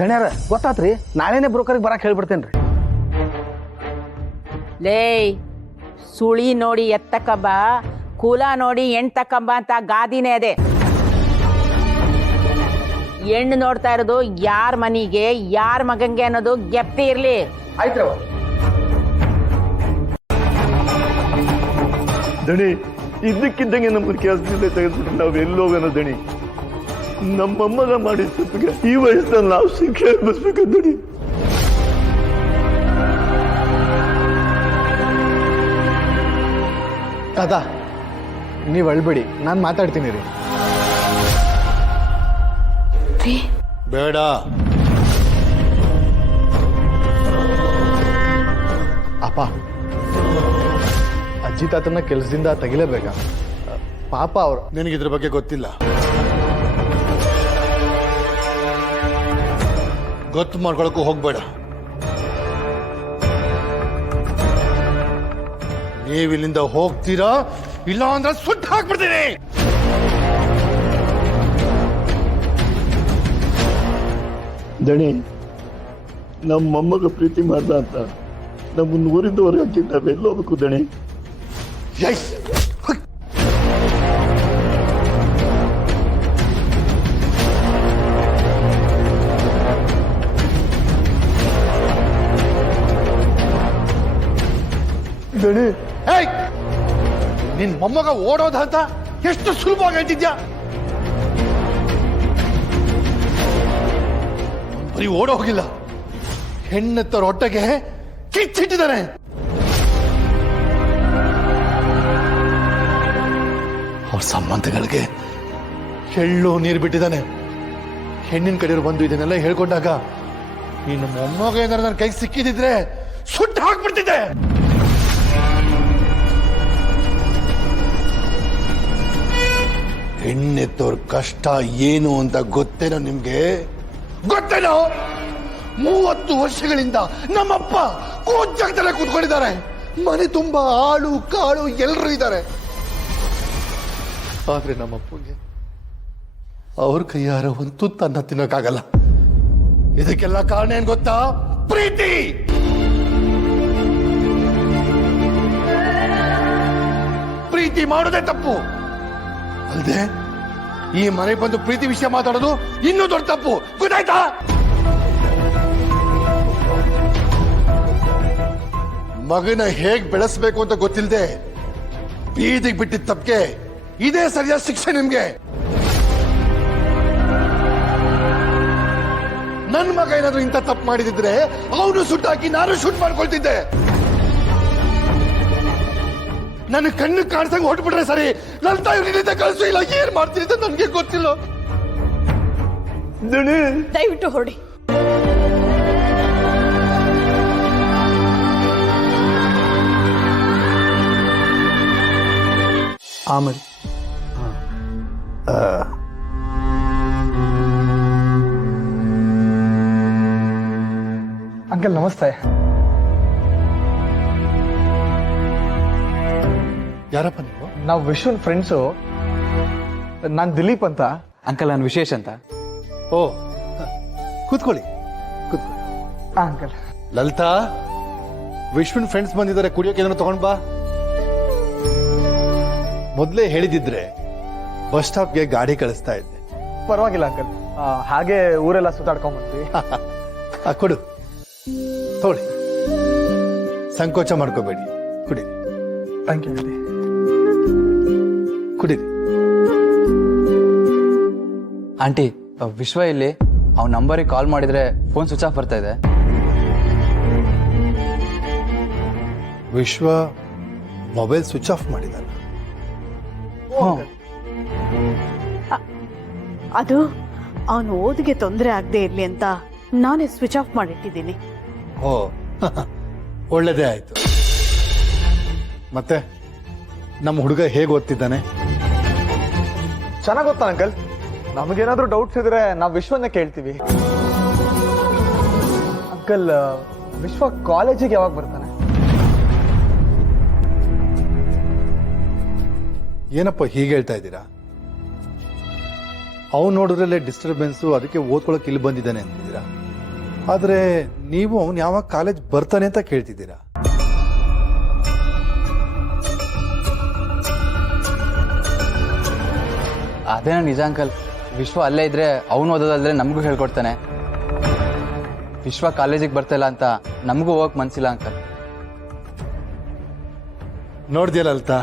ಗಣ್ಯಾರ ಗೊತ್ತಾತ್ರಿ, ನಾಳೆನೆ ಬ್ರೋಕರ್ಗೆ ಬರಕ್ ಹೇಳ್ಬಿಡ್ತೇನ್ರಿ. ಲೇ ಸುಳಿ ನೋಡಿ ಎತ್ತಕ್ಕಬ್ಬ, ಕುಲ ನೋಡಿ ಎಂಟಕ್ಕಂಬ ಅಂತ ಗಾದಿನೇ ಅದೇ. ಹೆಣ್ಣು ನೋಡ್ತಾ ಇರೋದು ಯಾರ ಮನಿಗೆ ಯಾರ ಮಗಂಗೆ ಅನ್ನೋದು ಗೆಪ್ತಿ ಇರ್ಲಿ. ಆಯ್ತು ದಣಿ, ಇದ್ದಕ್ಕಿದ್ದಂಗೆ ನಮ್ಗೆ ಕೆಲಸದಿಂದ ತೆಗೆದ್ಬಿಟ್ರೆ ನಾವು ಎಲ್ಲೋಗೋಣ ದಣಿ. ನಮ್ಮಮ್ಮಗ ಮಾಡಿದ ತಪ್ಪಿಗೆ ಈ ವಯಸ್ಸಲ್ಲಿ ನಾವು ಶಿಕ್ಷೆ ಅನುಭವಿಸ್ಬೇಕು ದಣಿ. ತಾತ ನೀವು ಅಳ್ಬೇಡಿ, ನಾನು ಮಾತಾಡ್ತೀನಿ ರೀ. ಬೇಡ, ಅಪ್ಪ ಅಜ್ಜಿ ತಾತನ ಕೆಲಸದಿಂದ ತೆಗಿಲೇಬೇಕಾ? ಪಾಪ ಅವ್ರು. ನಿನಗಿದ್ರ ಬಗ್ಗೆ ಗೊತ್ತಿಲ್ಲ, ಗೊತ್ತು ಮಾಡ್ಕೊಳಕ್ಕೂ ಹೋಗ್ಬೇಡ. ನೀವಿಲ್ಲಿಂದ ಹೋಗ್ತೀರಾ, ಇಲ್ಲ ಅಂದ್ರೆ ಸುಟ್ಟು ಹಾಕ್ಬಿಡ್ತೀನಿ. ದಣಿ, ನಮ್ಮ ಮೊಮ್ಮಗ ಪ್ರೀತಿ ಮಾಡ್ದ ಅಂತ ನಮ್ಮನ್ನು ಊರಿದ್ದವರೆಗೆ ಹಚ್ಚಿದ್ದ ನಾವೆಲ್ಲೋಗ್ಬೇಕು ದಣಿ. ದಣಿ, ನಿನ್ ಮೊಮ್ಮಗ ಓಡೋದ ಅಂತ ಎಷ್ಟು ಸುಲಭವಾಗಿ ಹೇಳ್ತಿದ್ಯಾ? ಬರೀ ಓಡ ಹೋಗಿಲ್ಲ, ಹೆಣ್ಣೆತ್ತವ್ರ ಹೊಟ್ಟೆಗೆ ಕಿಚ್ಚಿಟ್ಟಿದ್ದಾನೆ. ಅವ್ರ ಸಂಬಂಧಗಳಿಗೆ ಎಳ್ಳು ನೀರು ಬಿಟ್ಟಿದ್ದಾನೆ. ಹೆಣ್ಣಿನ ಕಡೆಯವರು ಬಂದು ಇದನ್ನೆಲ್ಲ ಹೇಳ್ಕೊಂಡಾಗ ಇನ್ನು ಮೊಮ್ಮಗ ಏನಾರ ನನ್ನ ಕೈಗೆ ಸಿಕ್ಕಿದಿದ್ರೆ ಸುಟ್ಟು ಹಾಕ್ಬಿಡ್ತಿದ್ದೆ. ಹೆಣ್ಣೆತ್ತವ್ರ ಕಷ್ಟ ಏನು ಅಂತ ಗೊತ್ತೇನೋ ನಿಮ್ಗೆ? ಗೊತ್ತೇನೋ? 30 ವರ್ಷಗಳಿಂದ ನಮ್ಮಪ್ಪ ಕೂಜಾಗದಲ್ಲೇ ಕೂತ್ಕೊಂಡಿದ್ದಾರೆ. ಮನೆ ತುಂಬಾ ಆಳು ಕಾಳು ಎಲ್ಲರೂ ಇದ್ದಾರೆ. ಆದ್ರೆ ನಮ್ಮಪ್ಪಗೆ ಅವ್ರ ಕೈಯಾರ ಒಂದು ತುತ್ತನ್ನ ತಿನ್ನೋಕ್ಕಾಗಲ್ಲ. ಇದಕ್ಕೆಲ್ಲ ಕಾರಣ ಏನ್ ಗೊತ್ತಾ? ಪ್ರೀತಿ. ಪ್ರೀತಿ ಮಾಡೋದೇ ತಪ್ಪು ಅಲ್ದೆ ಈ ಮನೆ ಬಂದು ಪ್ರೀತಿ ವಿಷಯ ಮಾತಾಡೋದು ಇನ್ನೂ ದೊಡ್ಡ ತಪ್ಪು. ಗೊತ್ತಾಯ್ತಾ? ಮಗನ ಹೇಗ್ ಬೆಳೆಸ್ಬೇಕು ಅಂತ ಗೊತ್ತಿಲ್ಲದೆ ಬೀದಿಗೆ ಬಿಟ್ಟಿದ್ದ ತಪ್ಪಿಗೆ ಇದೇ ಸರಿಯಾದ ಶಿಕ್ಷೆ ನಿಮ್ಗೆ. ನನ್ನ ಮಗ ಏನಾದ್ರೂ ಇಂಥ ತಪ್ಪು ಮಾಡಿದಿದ್ರೆ ಅವನು ಸುಟ್ಟಾಕಿ ನಾನು ಶೂಟ್ ಮಾಡ್ಕೊಳ್ತಿದ್ದೆ. ನನ್ನ ಕಣ್ಣು ಕಾಣಿಸಂಗ್ ಹೊಟ್ಬಿಟ್ರೆ ಸರಿ, ಲಲಿತಾ ಇವ್ರಿಂದ ಕಳಿಸು, ಇಲ್ಲ ಏನ್ ಮಾಡ್ತೀನಿ ಅಂತ ನನ್ಗೆ ಗೊತ್ತಿಲ್ಲ. ದಯವಿಟ್ಟು ಹೊರಡಿ. ಆಮೇಲೆ ಅಂಕಲ್ ನಮಸ್ತೆ. ಯಾರಪ್ಪ ನೀವು? ನಾವು ವಿಶ್ವನ್ ಫ್ರೆಂಡ್ಸು. ನಾನು ದಿಲೀಪ್ ಅಂತ. ಅಂಕಲ್ ನಾನು ವಿಶೇಷ್ ಅಂತ. ಓ, ಕೂತ್ಕೊಳ್ಳಿ ಕೂತ್ಕೊಳ್ಳಿ. ಅಂಕಲ್. ಲಲಿತಾ, ವಿಶ್ವನ್ ಫ್ರೆಂಡ್ಸ್ ಬಂದಿದ್ದಾರೆ, ಕುಡಿಯೋಕೆ ಏನಾದ್ರು ತಗೊಂಡ್ ಬಾ. ಮೊದಲೇ ಹೇಳಿದಿದ್ರೆ ಬಸ್ ಸ್ಟಾಪ್ಗೆ ಗಾಡಿ ಕಳಿಸ್ತಾ ಇದ್ದೆ. ಪರವಾಗಿಲ್ಲ ಅಂಕಲ್, ಹಾಗೆ ಊರೆಲ್ಲ ಸುತ್ತಾಡ್ಕೊಂಡ್ ಬಂದ್ವಿ. ಕೊಡು, ತಗೊಳ್ಳಿ. ಸಂಕೋಚ ಮಾಡ್ಕೋಬೇಡಿ, ಕುಡಿ. Thank you aunty. ಕುಡೀರಿ. ಆಂಟಿ ವಿಶ್ವ ಇಲ್ಲಿ ಅವ್ನ ನಂಬರಿಗೆ ಕಾಲ್ ಮಾಡಿದ್ರೆ ಫೋನ್ ಸ್ವಿಚ್ ಆಫ್ ಬರ್ತಾ ಇದೆ. ವಿಶ್ವ ಮೊಬೈಲ್ ಸ್ವಿಚ್ ಆಫ್ ಮಾಡಿದಾನ. ಅದು ಅವನು ಓದಿಗೆ ತೊಂದರೆ ಆಗದೆ ಇರ್ಲಿ ಅಂತ ನಾನೇ ಸ್ವಿಚ್ ಆಫ್ ಮಾಡಿಟ್ಟಿದ್ದೀನಿ. ಓ ಒಳ್ಳೇದೇ ಆಯ್ತು. ಮತ್ತೆ ನಮ್ಮ ಹುಡುಗ ಹೇಗೆ ಓದ್ತಿದ್ದಾನೆ? ಚೆನ್ನಾಗ್ ಗೊತ್ತಾ ಅಂಕಲ್? ನಮಗೇನಾದ್ರೂ ಡೌಟ್ಸ್ ಇದ್ರೆ ನಾವು ವಿಶ್ವನ್ನೇ ಕೇಳ್ತೀವಿ. ಅಂಕಲ್, ವಿಶ್ವ ಕಾಲೇಜಿಗೆ ಯಾವಾಗ ಬರ್ತಾನೆ? ಏನಪ್ಪ ಹೀಗೆ ಹೇಳ್ತಾ ಇದ್ದೀರಾ? ಅವ್ನು ನೋಡಿದ್ರಲ್ಲೇ ಡಿಸ್ಟರ್ಬೆನ್ಸು, ಅದಕ್ಕೆ ಓದ್ಕೊಳಕ್ ಇಲ್ಲಿ ಬಂದಿದ್ದಾನೆ ಅಂತಿದ್ದೀರಾ. ಆದ್ರೆ ನೀವು ಅವ್ನು ಯಾವಾಗ ಕಾಲೇಜ್ ಬರ್ತಾನೆ ಅಂತ ಕೇಳ್ತಿದ್ದೀರಾ. ಅದೇನೋ ನಿಜ ಅಂಕಲ್. ವಿಶ್ವ ಅಲ್ಲೇ ಇದ್ರೆ ಅವನು ಓದೋದಾದ್ರೆ ನಮಗೂ ಹೇಳ್ಕೊಡ್ತಾನೆ. ವಿಶ್ವ ಕಾಲೇಜಿಗೆ ಬರ್ತಾ ಇಲ್ಲ ಅಂತ ನಮಗೂ ಹೋಗಕ್ ಮನ್ಸಿಲ್ಲ ಅಂಕಲ್. ನೋಡ್ದಿಯಲ್ಲ ಲಲಿತಾ,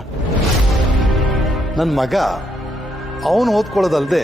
ನನ್ನ ಮಗ ಅವನು ಓದ್ಕೊಳ್ಳೋದಲ್ದೆ